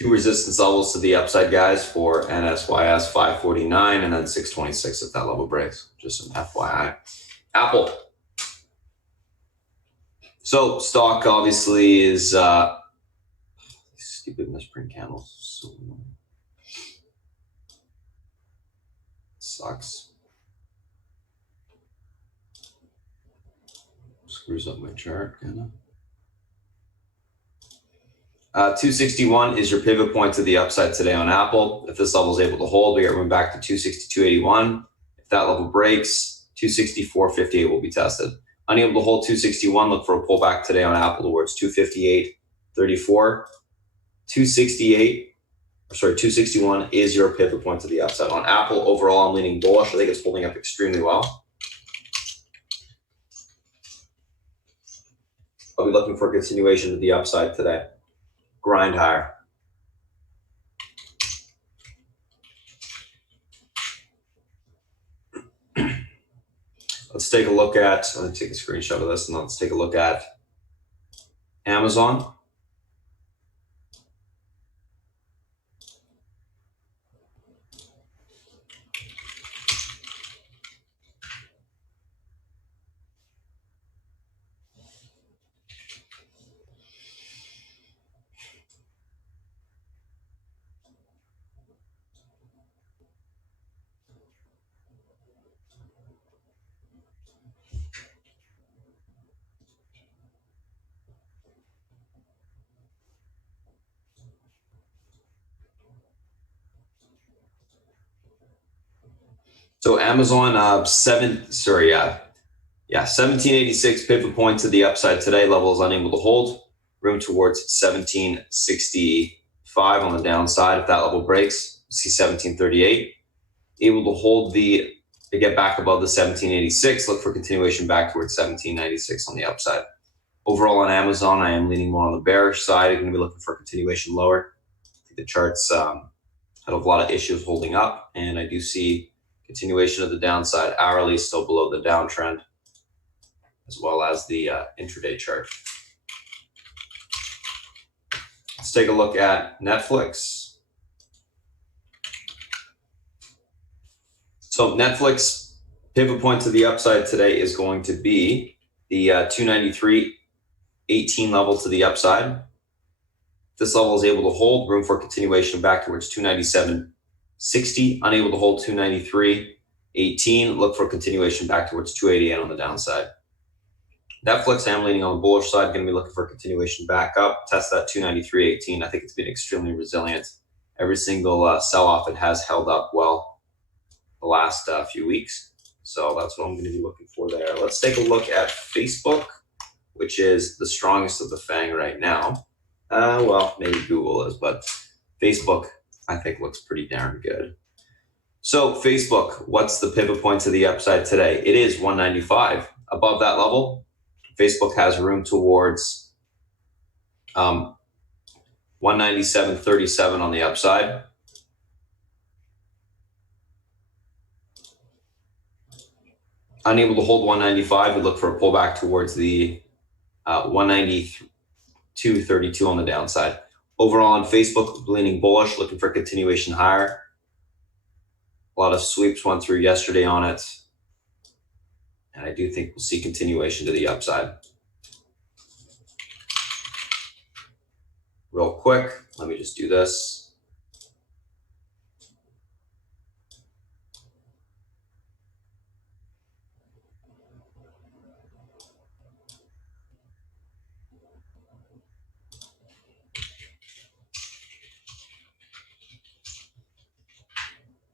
Two resistance levels to the upside, guys, for NSYS 549 and then 626 if that level breaks. Just an FYI. Apple. So stock obviously is stupid misprint candles. So sucks. Screws up my chart, kind of. 261 is your pivot point to the upside today on Apple. If this level is able to hold, we get room back to 262.81. If that level breaks, 264.58 will be tested. Unable to hold 261, look for a pullback today on Apple towards 258.34. 261 is your pivot point to the upside. On Apple, overall, I'm leaning bullish. I think it's holding up extremely well. I'll be looking for continuation to the upside today. Grind higher. Let's take a look at, let me take a screenshot of this and let's take a look at Amazon. So Amazon, 1786 pivot point to the upside today. Level is unable to hold. Room towards 1765 on the downside. If that level breaks, see 1738. Able to hold to get back above the 1786. Look for continuation back towards 1796 on the upside. Overall on Amazon, I am leaning more on the bearish side. I'm going to be looking for a continuation lower. I think the charts had a lot of issues holding up, and I do see continuation of the downside. Hourly still below the downtrend, as well as the intraday chart. Let's take a look at Netflix. So Netflix pivot point to the upside today is going to be the 293.18 level to the upside. This level is able to hold. Room for continuation back towards 297.60. Unable to hold 293.18. Look for continuation back towards 288 on the downside. Netflix, I'm leaning on the bullish side, going to be looking for a continuation back up, test that 293.18. I think it's been extremely resilient. Every single sell-off, it has held up well the last few weeks. So that's what I'm going to be looking for there. Let's take a look at Facebook, which is the strongest of the FANG right now. Well, maybe Google is, but Facebook, I think, looks pretty darn good. So Facebook, what's the pivot point to the upside today? It is 195. Above that level, Facebook has room towards 197.37 on the upside. Unable to hold 195, we look for a pullback towards the 192.32 on the downside. Overall on Facebook, leaning bullish, looking for continuation higher. A lot of sweeps went through yesterday on it, and I do think we'll see continuation to the upside. Real quick, let me just do this.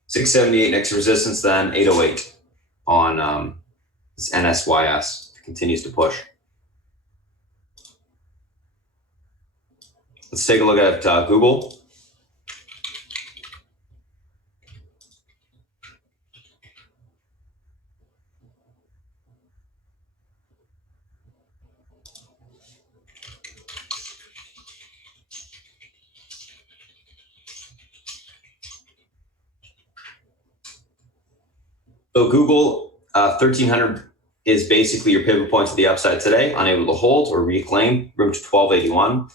$678 next resistance, then 808 on this NSYS. Continues to push. Let's take a look at Google. So Google, 1300 is basically your pivot point to the upside today, unable to hold or reclaim, room to 1281.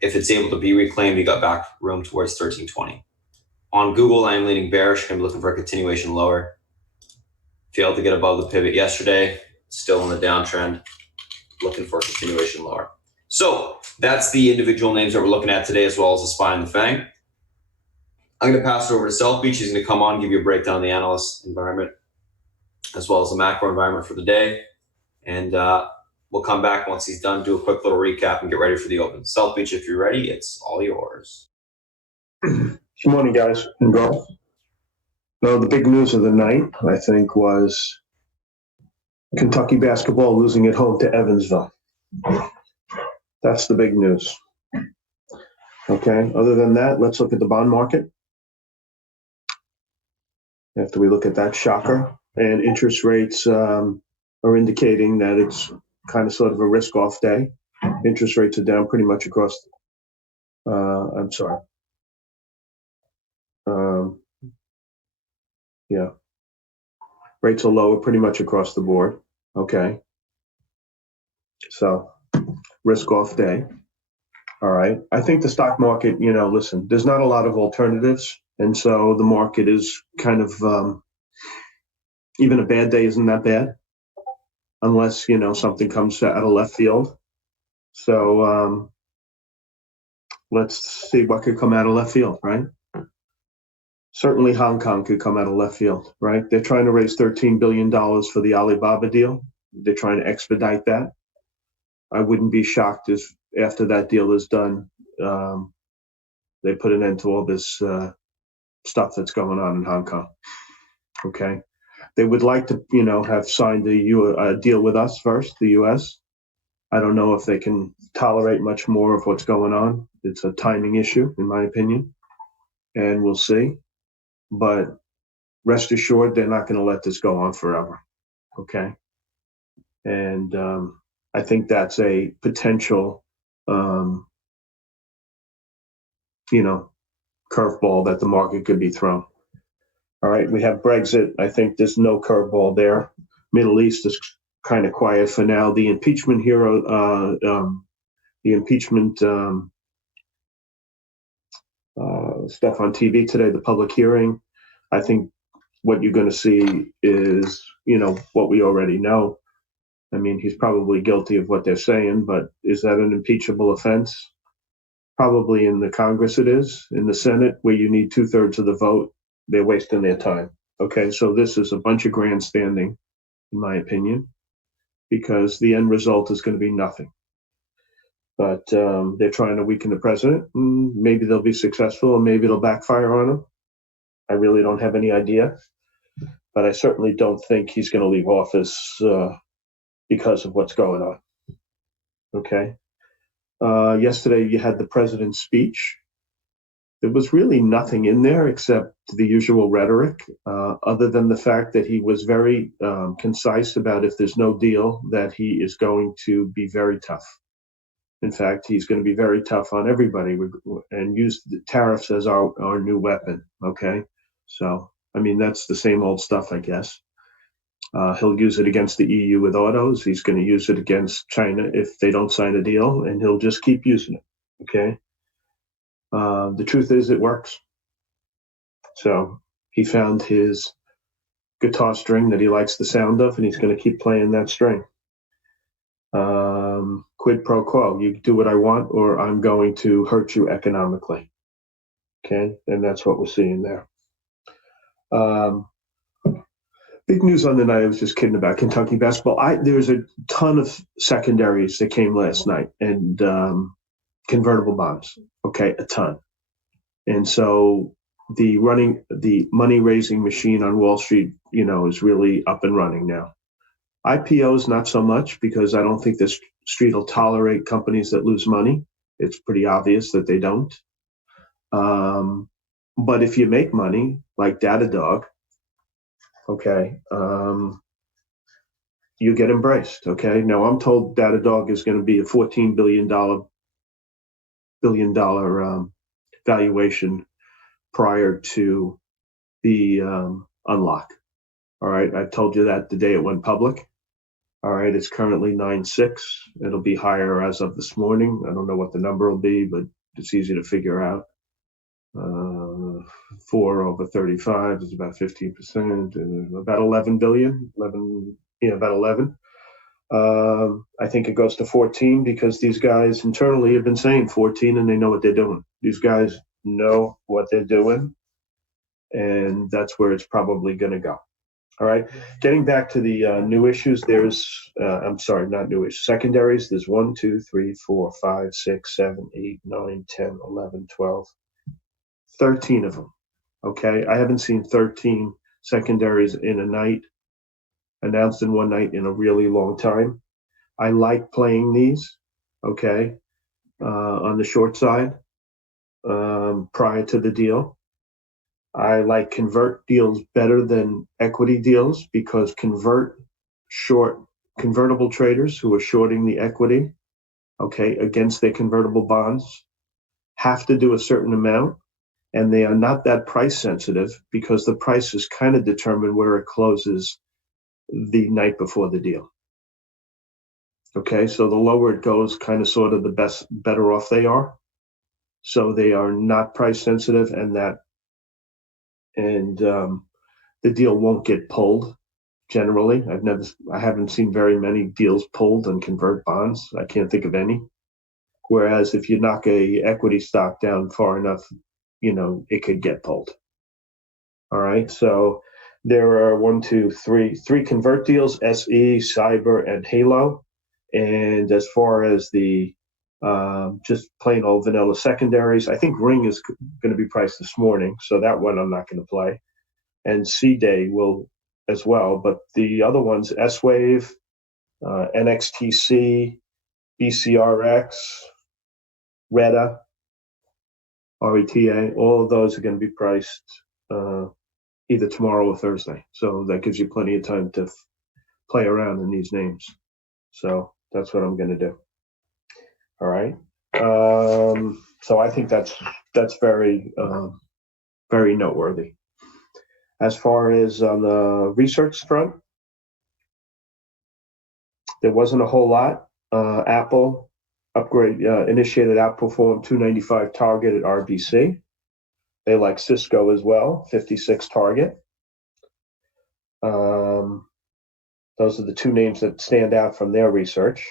If it's able to be reclaimed, you got back room towards 1320. On Google, I'm leaning bearish. I'm looking for a continuation lower. Failed to get above the pivot yesterday, still in the downtrend, looking for a continuation lower. So that's the individual names that we're looking at today, as well as the SPY and the FANG. I'm going to pass it over to South Beach. He's going to come on and give you a breakdown of the analyst environment, as well as the macro environment for the day. And we'll come back once he's done, do a quick little recap and get ready for the open. South Beach, if you're ready, it's all yours. Good morning, guys and girls. Well, the big news of the night, I think, was Kentucky basketball losing at home to Evansville. That's the big news. Okay, other than that, let's look at the bond market. After we look at that shocker, and interest rates are indicating that it's kind of sort of a risk-off day. Interest rates are down pretty much across, yeah. Rates are lower pretty much across the board. Okay. So risk off day. All right. I think the stock market, listen, there's not a lot of alternatives. And so the market is kind of, even a bad day isn't that bad unless, something comes out of left field. So let's see what could come out of left field, right? Certainly Hong Kong could come out of left field, right? They're trying to raise $13 billion for the Alibaba deal. They're trying to expedite that. I wouldn't be shocked if after that deal is done, they put an end to all this stuff that's going on in Hong Kong. Okay. They would like to, have signed a deal with us first, the U.S. I don't know if they can tolerate much more of what's going on. It's a timing issue, in my opinion, and we'll see. But rest assured, they're not going to let this go on forever. Okay. And I think that's a potential, curveball that the market could be thrown. All right. We have Brexit. I think there's no curveball there. Middle East is kind of quiet for now. The impeachment stuff on TV today, the public hearing, I think what you're going to see is, what we already know. I mean, he's probably guilty of what they're saying, but is that an impeachable offense? Probably in the Congress it is. In the Senate, where you need 2/3 of the vote, they're wasting their time. Okay, so this is a bunch of grandstanding, in my opinion, because the end result is going to be nothing. But they're trying to weaken the president. Maybe they'll be successful, and maybe it'll backfire on him. I really don't have any idea. But I certainly don't think he's going to leave office because of what's going on. Okay. Yesterday, you had the president's speech. There was really nothing in there except the usual rhetoric, other than the fact that he was very concise about if there's no deal, that he is going to be very tough. In fact, he's going to be very tough on everybody and use the tariffs as our new weapon. Okay. So, I mean, that's the same old stuff, I guess. He'll use it against the EU with autos. He's going to use it against China if they don't sign a deal, and he'll just keep using it. Okay. The truth is, it works. So he found his guitar string that he likes the sound of, and he's going to keep playing that string. Quid pro quo. You do what I want, or I'm going to hurt you economically. Okay. And that's what we're seeing there. Big news on the night. I was just kidding about Kentucky basketball. There's a ton of secondaries that came last night, and convertible bonds. Okay, a ton. And so the money raising machine on Wall Street, is really up and running now. IPOs not so much, because I don't think the street will tolerate companies that lose money. It's pretty obvious that they don't. But if you make money, like Datadog, okay, you get embraced. Okay. Now I'm told Datadog is going to be a $14 billion valuation prior to the unlock. All right. I told you that the day it went public. All right. It's currently 9.6. It'll be higher as of this morning. I don't know what the number will be, but it's easy to figure out. 4 over 35 is about 15%, about 11 billion, about 11. I think it goes to 14 because these guys internally have been saying 14 and they know what they're doing. These guys know what they're doing, and that's where it's probably going to go. All right. Getting back to the new issues, not new issues, secondaries. There's 1, 2, 3, 4, 5, 6, 7, 8, 9, 10, 11, 12. 13 of them. Okay. I haven't seen 13 secondaries in a night, announced in one night, in a really long time. I like playing these. Okay. On the short side, prior to the deal. I like convert deals better than equity deals because convertible traders who are shorting the equity, okay, against their convertible bonds have to do a certain amount. And they are not that price sensitive because the price is kind of determined where it closes the night before the deal. Okay, so the lower it goes, kind of sort of the better off they are. So they are not price sensitive, and the deal won't get pulled. Generally, I haven't seen very many deals pulled and convert bonds. I can't think of any. Whereas if you knock a equity stock down far enough, it could get pulled. All right, so there are three convert deals: SE, Cyber, and Halo. And as far as the just plain old vanilla secondaries, I think Ring is going to be priced this morning, so that one I'm not going to play. And C-Day will as well, but the other ones, S-Wave, NXTC, BCRX, RETA, RETA, all of those are going to be priced either tomorrow or Thursday. So that gives you plenty of time to play around in these names. So that's what I'm going to do. All right. So I think that's very, very noteworthy. As far as on the research front, there wasn't a whole lot. Apple initiated outperform 295 target at RBC. They like Cisco as well, 56 target. Those are the two names that stand out from their research.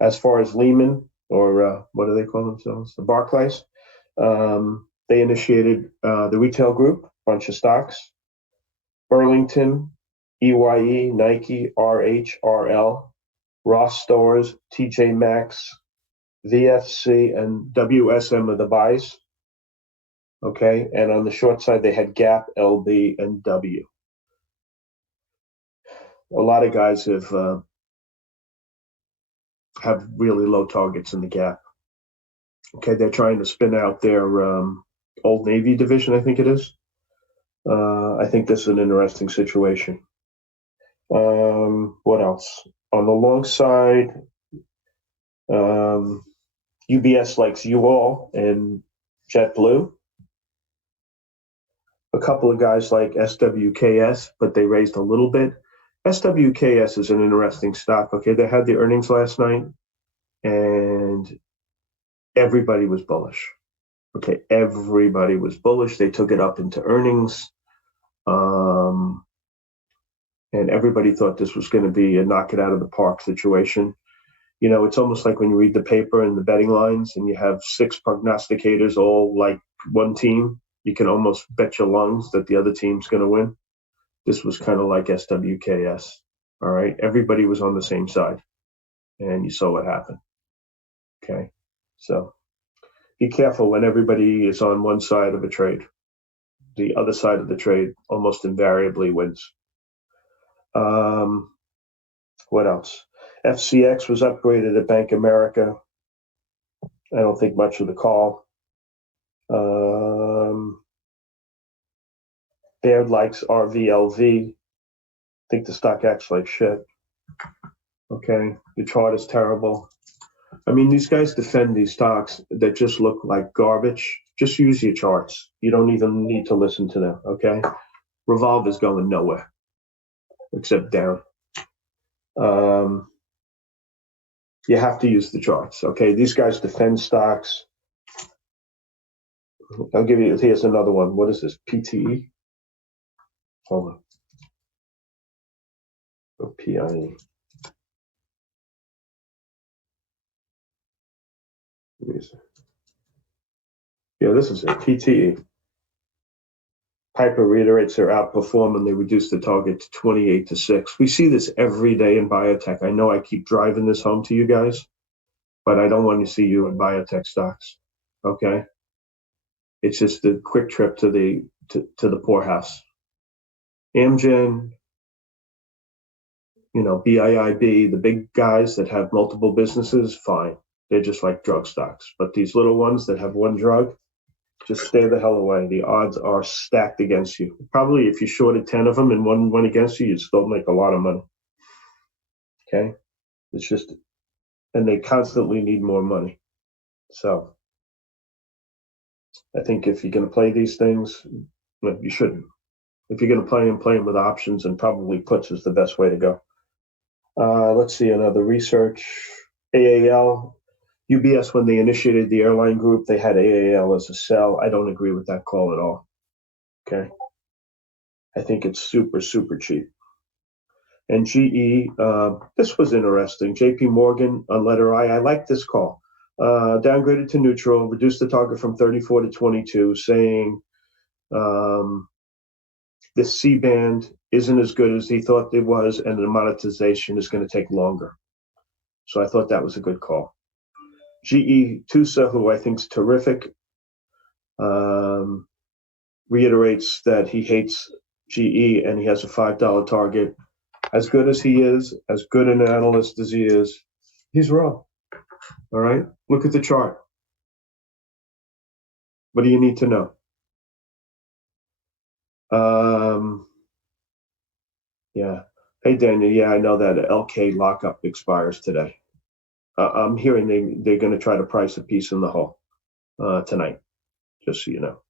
As far as Lehman, or what do they call themselves? The Barclays. They initiated the retail group, bunch of stocks. Burlington, EYE, Nike, RH, RL, Ross Stores, TJ Maxx, VFC, and WSM are the buys. Okay, and on the short side, they had Gap, LB, and W. A lot of guys have really low targets in the Gap. Okay, they're trying to spin out their Old Navy division, I think it is. I think this is an interesting situation. What else? On the long side, UBS likes you all and JetBlue. A couple of guys like SWKS, but they raised a little bit. SWKS is an interesting stock. Okay, they had the earnings last night, and everybody was bullish. Okay, everybody was bullish. They took it up into earnings, and everybody thought this was going to be a knock it out of the park situation. It's almost like when you read the paper and the betting lines, and you have 6 prognosticators all like one team. You can almost bet your lungs that the other team's going to win. This was kind of like SWKS. All right, everybody was on the same side, and you saw what happened. Okay, so be careful when everybody is on one side of a trade. The other side of the trade almost invariably wins. What else? FCX was upgraded at Bank America. I don't think much of the call. Baird likes RVLV. I think the stock acts like shit. Okay, the chart is terrible. I mean, these guys defend these stocks that just look like garbage. Just use your charts. You don't even need to listen to them, okay? Revolve is going nowhere except down. You have to use the charts, okay? These guys defend stocks. I'll give you, here's another one. What is this, PTE? Hold on. Or PIE. Yeah, this is it, PTE. Piper reiterates their outperform and they reduce the target to 28 to 6. We see this every day in biotech. I know I keep driving this home to you guys, but I don't want to see you in biotech stocks. Okay? It's just a quick trip to the poorhouse. Amgen, BIIB, the big guys that have multiple businesses, fine. They're just like drug stocks. But these little ones that have one drug, just stay the hell away. The odds are stacked against you. Probably if you shorted 10 of them and one went against you, you'd still make a lot of money. Okay? It's just, and they constantly need more money. So I think if you're going to play these things, you shouldn't. If you're going to play them with options, and probably puts is the best way to go. Let's see another research. AAL, UBS, when they initiated the airline group, they had AAL as a sell. I don't agree with that call at all. Okay. I think it's super, super cheap. And GE, this was interesting. JP Morgan on letter I like this call. Downgraded to neutral, reduced the target from 34 to 22, saying this C band isn't as good as he thought it was, and the monetization is going to take longer. So I thought that was a good call. GE Tusa, who I think is terrific, reiterates that he hates GE and he has a $5 target. As good as he is, as good an analyst as he is, he's wrong. All right? Look at the chart. What do you need to know? Yeah. Hey, Daniel. Yeah, I know that LK lockup expires today. I'm hearing they're going to try to price a piece in the hole tonight, just so you know.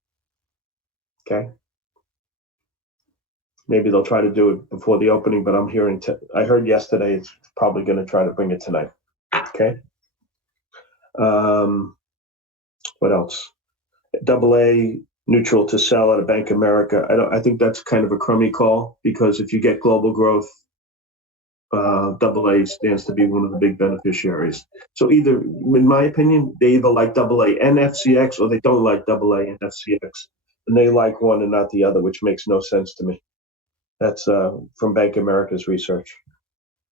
Okay? Maybe they'll try to do it before the opening, but I'm hearing, I heard yesterday it's probably going to try to bring it tonight. Okay? What else? AA neutral to sell at a Bank of America. I think that's kind of a crummy call, because if you get global growth, AA stands to be one of the big beneficiaries. So either, in my opinion, they either like AA and FCX, or they don't like AA and FCX. And they like one and not the other, which makes no sense to me. That's from Bank of America's research.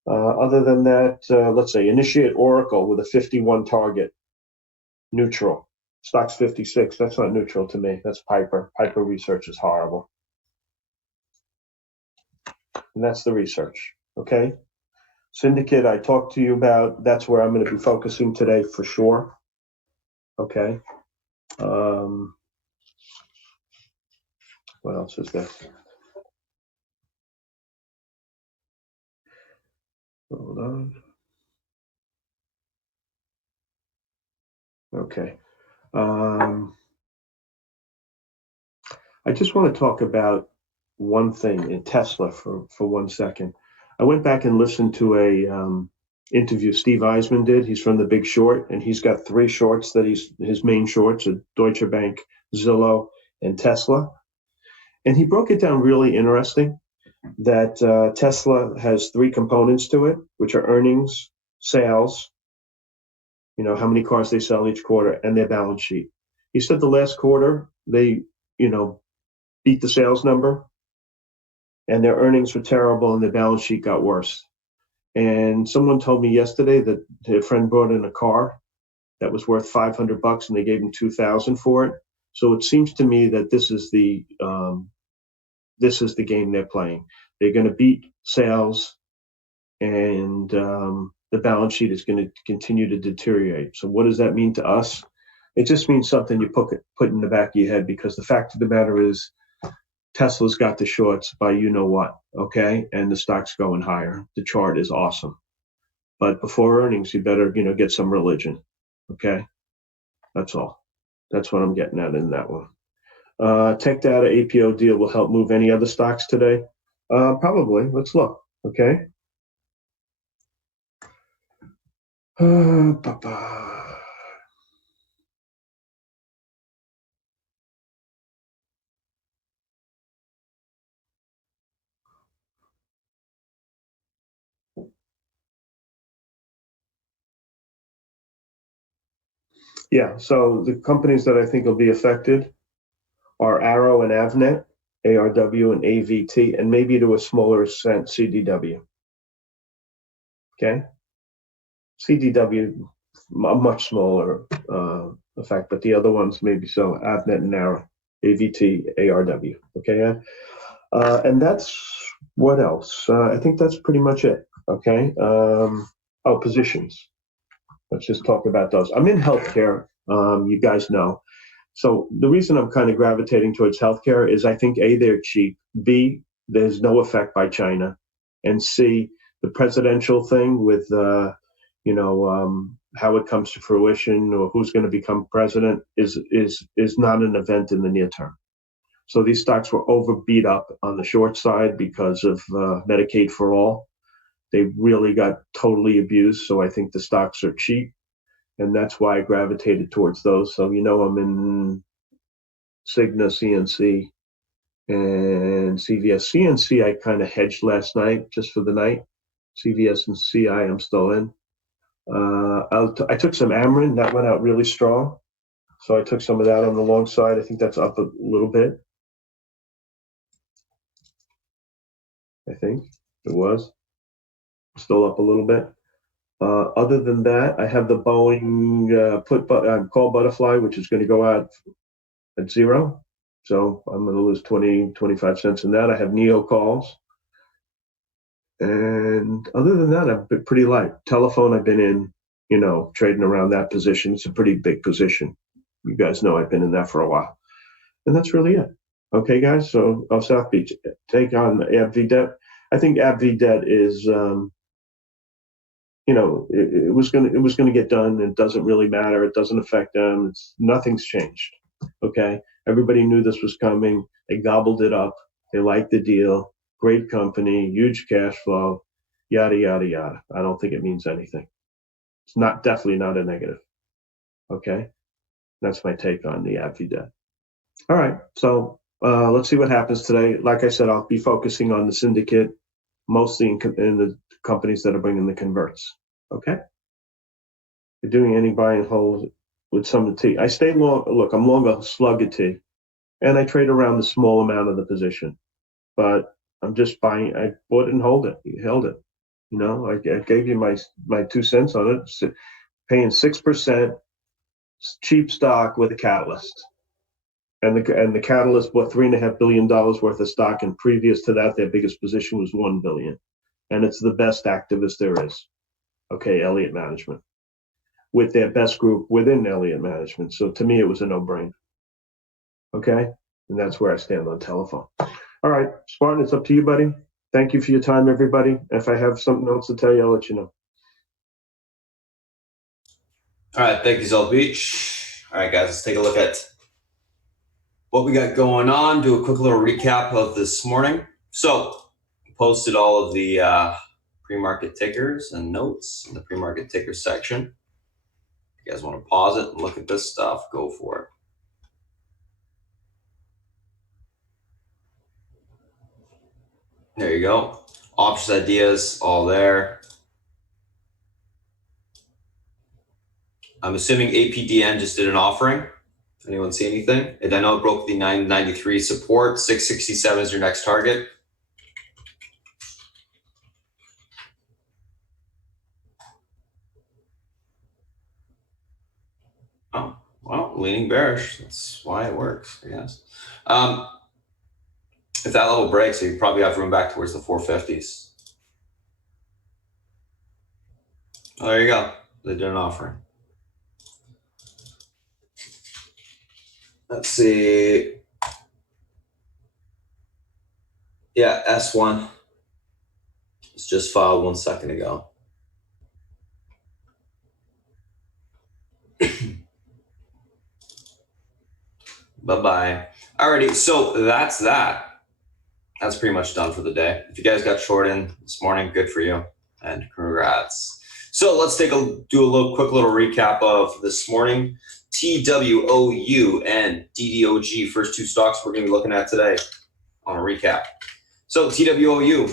Other than that, let's say initiate Oracle with a 51 target, neutral. Stock's 56. That's not neutral to me. That's Piper. Piper research is horrible. And that's the research. Okay? Syndicate, I talked to you about. That's where I'm going to be focusing today for sure. Okay? What else is there? Hold on. Okay. I just want to talk about one thing in Tesla for 1 second. I went back and listened to a interview Steve Eisman did. He's from The Big Short, and he's got 3 shorts that his main shorts are Deutsche Bank, Zillow, and Tesla. And he broke it down really interesting that Tesla has 3 components to it, which are earnings, sales, how many cars they sell each quarter, and their balance sheet. He said the last quarter, they, beat the sales number, and their earnings were terrible, and their balance sheet got worse. And someone told me yesterday that their friend brought in a car that was worth $500, and they gave him $2,000 for it. So it seems to me that this is the game they're playing. They're going to beat sales, and the balance sheet is going to continue to deteriorate. So what does that mean to us? It just means something you put in the back of your head, because the fact of the matter is Tesla's got the shorts by you-know-what, okay? And the stock's going higher. The chart is awesome. But before earnings, you better, get some religion, okay? That's all. That's what I'm getting at in that one. Tech data APO deal will help move any other stocks today? Probably. Let's look, okay? Yeah, so the companies that I think will be affected are Arrow and Avnet, ARW and AVT, and maybe to a smaller extent, CDW. Okay? CDW, a much smaller effect, but the other ones maybe so, Avnet and Arrow, AVT, ARW. Okay? And that's what else? I think that's pretty much it. Okay? Positions. Let's just talk about those. I'm in healthcare, you guys know. So the reason I'm kind of gravitating towards healthcare is I think A, they're cheap, B, there's no effect by China, and C, the presidential thing with, how it comes to fruition or who's going to become president is not an event in the near term. So these stocks were overbeat up on the short side because of Medicaid for all. They really got totally abused. So I think the stocks are cheap. And that's why I gravitated towards those. So, I'm in Cigna, CNC, and CVS. CNC, I kind of hedged last night just for the night. CVS and CI, I'm still in. I took some Amrin. That went out really strong. So I took some of that on the long side. I think that's up a little bit. I think it was still up a little bit. Other than that, I have the Boeing call butterfly, which is going to go out at zero. So I'm going to lose 20, 25 cents in that. I have Neo calls. And other than that, I've been pretty light. Telephone, I've been in, trading around that position. It's a pretty big position. You guys know I've been in that for a while. And that's really it. Okay, guys. So South Beach, take on AbbVie debt. I think AbbVie debt is, it was going to get done. It doesn't really matter. It doesn't affect them. Nothing's changed. Okay. Everybody knew this was coming. They gobbled it up. They liked the deal. Great company, huge cash flow, yada, yada, yada. I don't think it means anything. It's definitely not a negative. Okay. That's my take on the AbbVie debt. All right. So let's see what happens today. Like I said, I'll be focusing on the syndicate, mostly in the companies that are bringing the converts. Okay. You're doing any buy and hold with some of the T. I stay long. Look, I'm long a slug of T, and I trade around the small amount of the position, but I'm just buying. I bought it and held it. I gave you my 2 cents on it. Paying 6%, cheap stock with a catalyst, and the catalyst bought $3.5 billion worth of stock, and previous to that, their biggest position was $1 billion, and it's the best activist there is. Okay, Elliott Management, with their best group within Elliott Management. So to me, it was a no-brainer. Okay, and that's where I stand on telephone. All right, Spartan, it's up to you, buddy. Thank you for your time, everybody. If I have something else to tell you, I'll let you know. All right, thank you, South Beach. All right, guys, let's take a look at what we got going on. Do a quick little recap of this morning. So, posted all of the pre-market tickers and notes in the pre-market ticker section. If you guys want to pause it and look at this stuff, go for it. There you go. Options ideas, all there. I'm assuming APDN just did an offering. Anyone see anything? And I know it broke the 993 support. 667 is your next target. Oh, well, leaning bearish. That's why it works, I guess. If that level breaks, you probably have room back towards the 450s. Oh, there you go. They did an offering. Let's see. Yeah, S1. It's just filed 1 second ago. Bye-bye. Alrighty, so that's that. That's pretty much done for the day. If you guys got short in this morning, good for you, and congrats. So let's do a quick little recap of this morning. TWOU and DDOG, first two stocks we're going to be looking at today on a recap. So TWOU,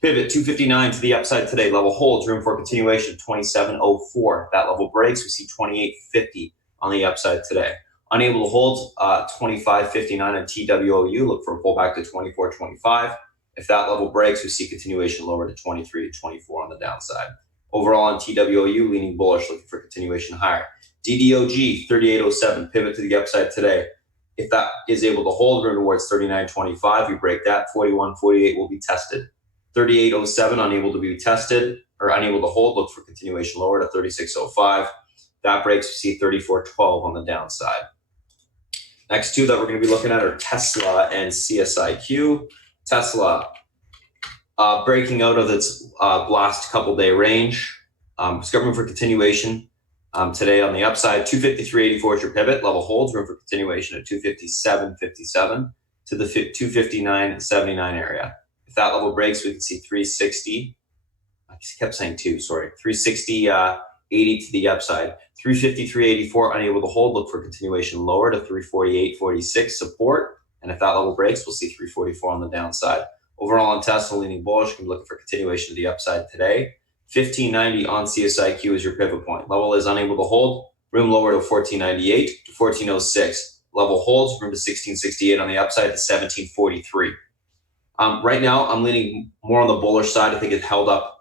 pivot 259 to the upside today. Level holds, room for continuation 2704. That level breaks, we see 2850 on the upside today. Unable to hold 25.59 on TWOU. Look for a pullback to 24.25. If that level breaks, we see continuation lower to 23 to 24 on the downside. Overall on TWOU, leaning bullish, looking for continuation higher. DDOG 38.07, pivot to the upside today. If that is able to hold, room towards 39.25. We break that, 41.48 will be tested. 38.07 unable to be tested or unable to hold. Look for continuation lower to 36.05. That breaks, we see 34.12 on the downside. Next two that we're going to be looking at are Tesla and CSIQ. Tesla breaking out of its last couple day range. It's got room for continuation today on the upside. 253.84 is your pivot. Level holds, room for continuation at 257.57. to the 259.79 area. If that level breaks, we can see 360. I kept saying 360, 80 to the upside. 353.84 unable to hold. Look for continuation lower to 348.46 support. And if that level breaks, we'll see 344 on the downside. Overall on Tesla, leaning bullish. Can be looking for continuation to the upside today. 1590 on CSIQ is your pivot point. Level is unable to hold. Room lower to 1498 to 1406. Level holds. Room to 1668 on the upside to 1743. Right now, I'm leaning more on the bullish side. I think it held up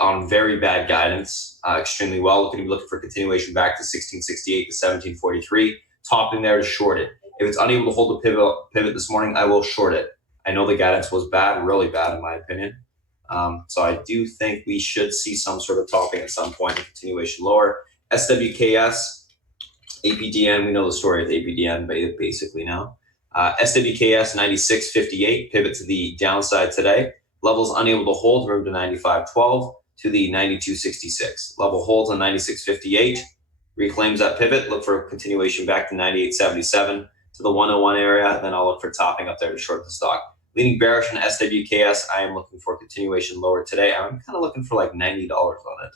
on very bad guidance extremely well. Looking to be looking for continuation back to 1668 to 1743. Topping there to short it. If it's unable to hold the pivot this morning, I will short it. I know the guidance was bad, really bad in my opinion. So I do think we should see some sort of topping at some point and continuation lower. SWKS, APDN, we know the story of APDN basically now. SWKS 96.58, pivot to the downside today. Levels unable to hold, room to 95.12 to the 92.66. Level holds on 96.58, reclaims that pivot, look for a continuation back to 98.77 to the 101 area, then I'll look for topping up there to short the stock. Leaning bearish on SWKS, I am looking for continuation lower today. I'm kind of looking for like $90 on it.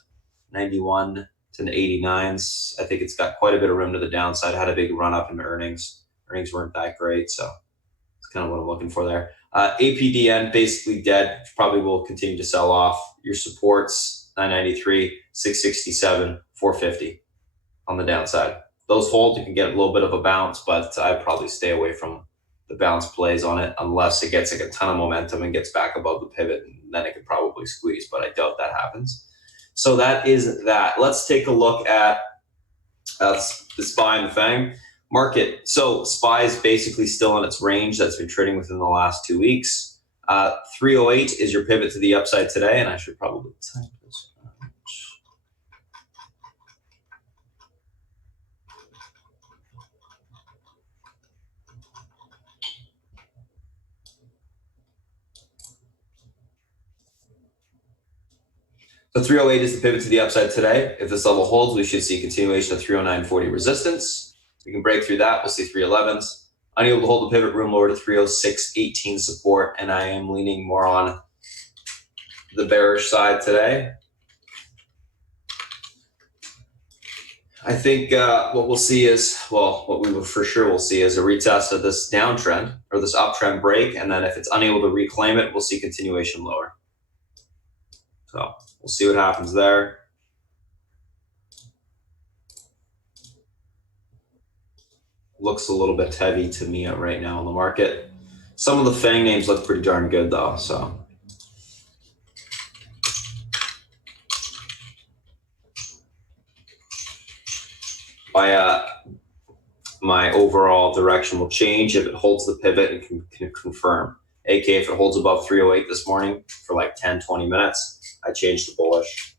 91 to the 89s. I think it's got quite a bit of room to the downside. Had a big run up in earnings. Earnings weren't that great, so that's kind of what I'm looking for there. APDN basically dead. Probably will continue to sell off. Your supports 993, 667, 450 on the downside. Those hold. You can get a little bit of a bounce, but I'd probably stay away from the bounce plays on it unless it gets like a ton of momentum and gets back above the pivot, and then it could probably squeeze, but I doubt that happens. So that is that. Let's take a look at the SPY and the FANG market. So SPY is basically still in its range that's been trading within the last 2 weeks. 308 is your pivot to the upside today, and I should probably type this out. So 308 is the pivot to the upside today. If this level holds, we should see continuation of 309.40 resistance. We can break through that. We'll see 311s. Unable to hold the pivot, room lower to 306.18 support, and I am leaning more on the bearish side today. I think what we'll see is, well, what we will for sure will see is a retest of this downtrend or this uptrend break, and then if it's unable to reclaim it, we'll see continuation lower. So we'll see what happens there. Looks a little bit heavy to me right now in the market. Some of the FANG names look pretty darn good though, so. My overall direction will change if it holds the pivot and can confirm. AK, if it holds above 308 this morning for like 10, 20 minutes, I change to bullish.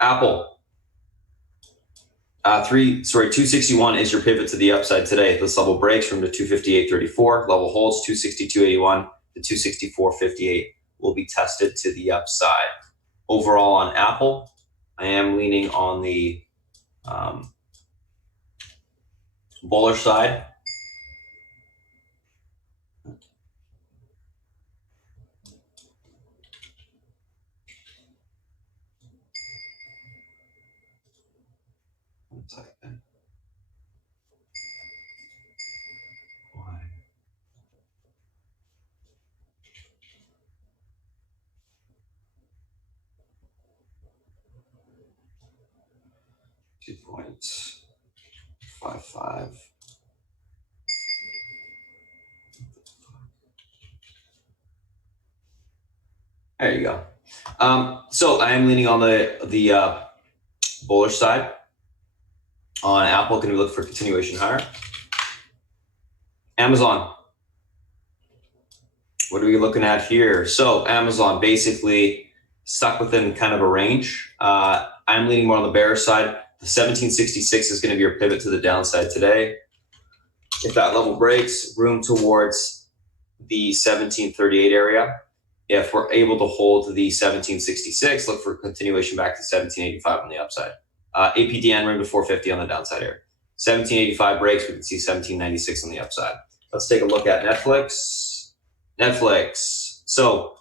Apple. 261 is your pivot to the upside today. This level breaks from the 258.34. Level holds 262.81 to 264.58 will be tested to the upside. Overall on Apple, I am leaning on the bullish side. One second. Why? $2.55. There you go. So I am leaning on the bullish side. On Apple, can we look for continuation higher? Amazon. What are we looking at here? So Amazon basically stuck within kind of a range. I'm leaning more on the bearish side. The 1766 is going to be your pivot to the downside today. If that level breaks, room towards the 1738 area. If we're able to hold the 1766, look for continuation back to 1785 on the upside. APDN room to 450 on the downside here. 1785 breaks, we can see 1796 on the upside. Let's take a look at Netflix. So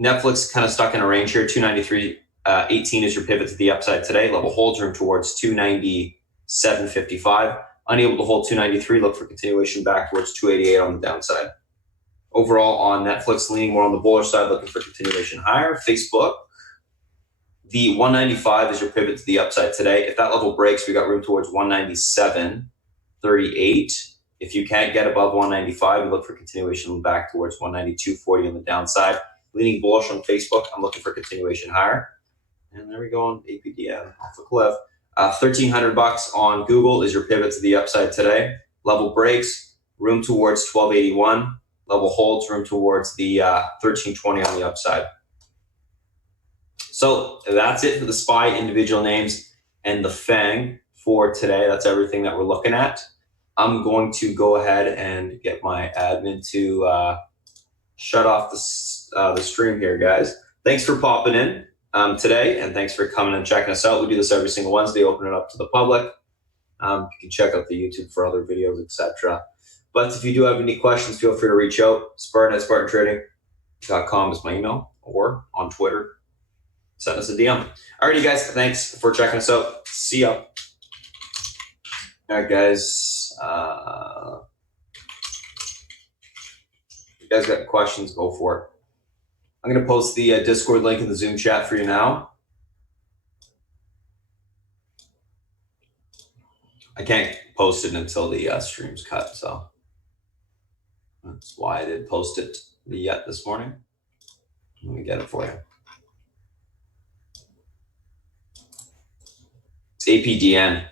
Netflix kind of stuck in a range here. 293.18 is your pivot to the upside today. Level holds room towards 297.55. Unable to hold 293. Look for continuation back towards 288 on the downside. Overall on Netflix, leaning more on the bullish side, looking for continuation higher. Facebook, the 195 is your pivot to the upside today. If that level breaks, we got room towards 197.38. If you can't get above 195, we look for continuation back towards 192.40 on the downside. Leaning bullish on Facebook, I'm looking for continuation higher. And there we go on APDN off the cliff. $1,300 on Google is your pivot to the upside today. Level breaks, room towards 1281. Level holds, room towards the 1320 on the upside. So that's it for the SPY individual names and the FANG for today. That's everything that we're looking at. I'm going to go ahead and get my admin to shut off the stream here, guys. Thanks for popping in today, and thanks for coming and checking us out. We do this every single Wednesday, open it up to the public. You can check out the YouTube for other videos, etc. But if you do have any questions, feel free to reach out. Spartan at SpartanTrading.com is my email, or on Twitter, send us a DM. Alrighty, guys, thanks for checking us out. See ya. All right, guys. If you guys got questions, go for it. I'm going to post the Discord link in the Zoom chat for you now. I can't post it until the stream's cut, so that's why I didn't post it yet this morning. Let me get it for you. It's APDN.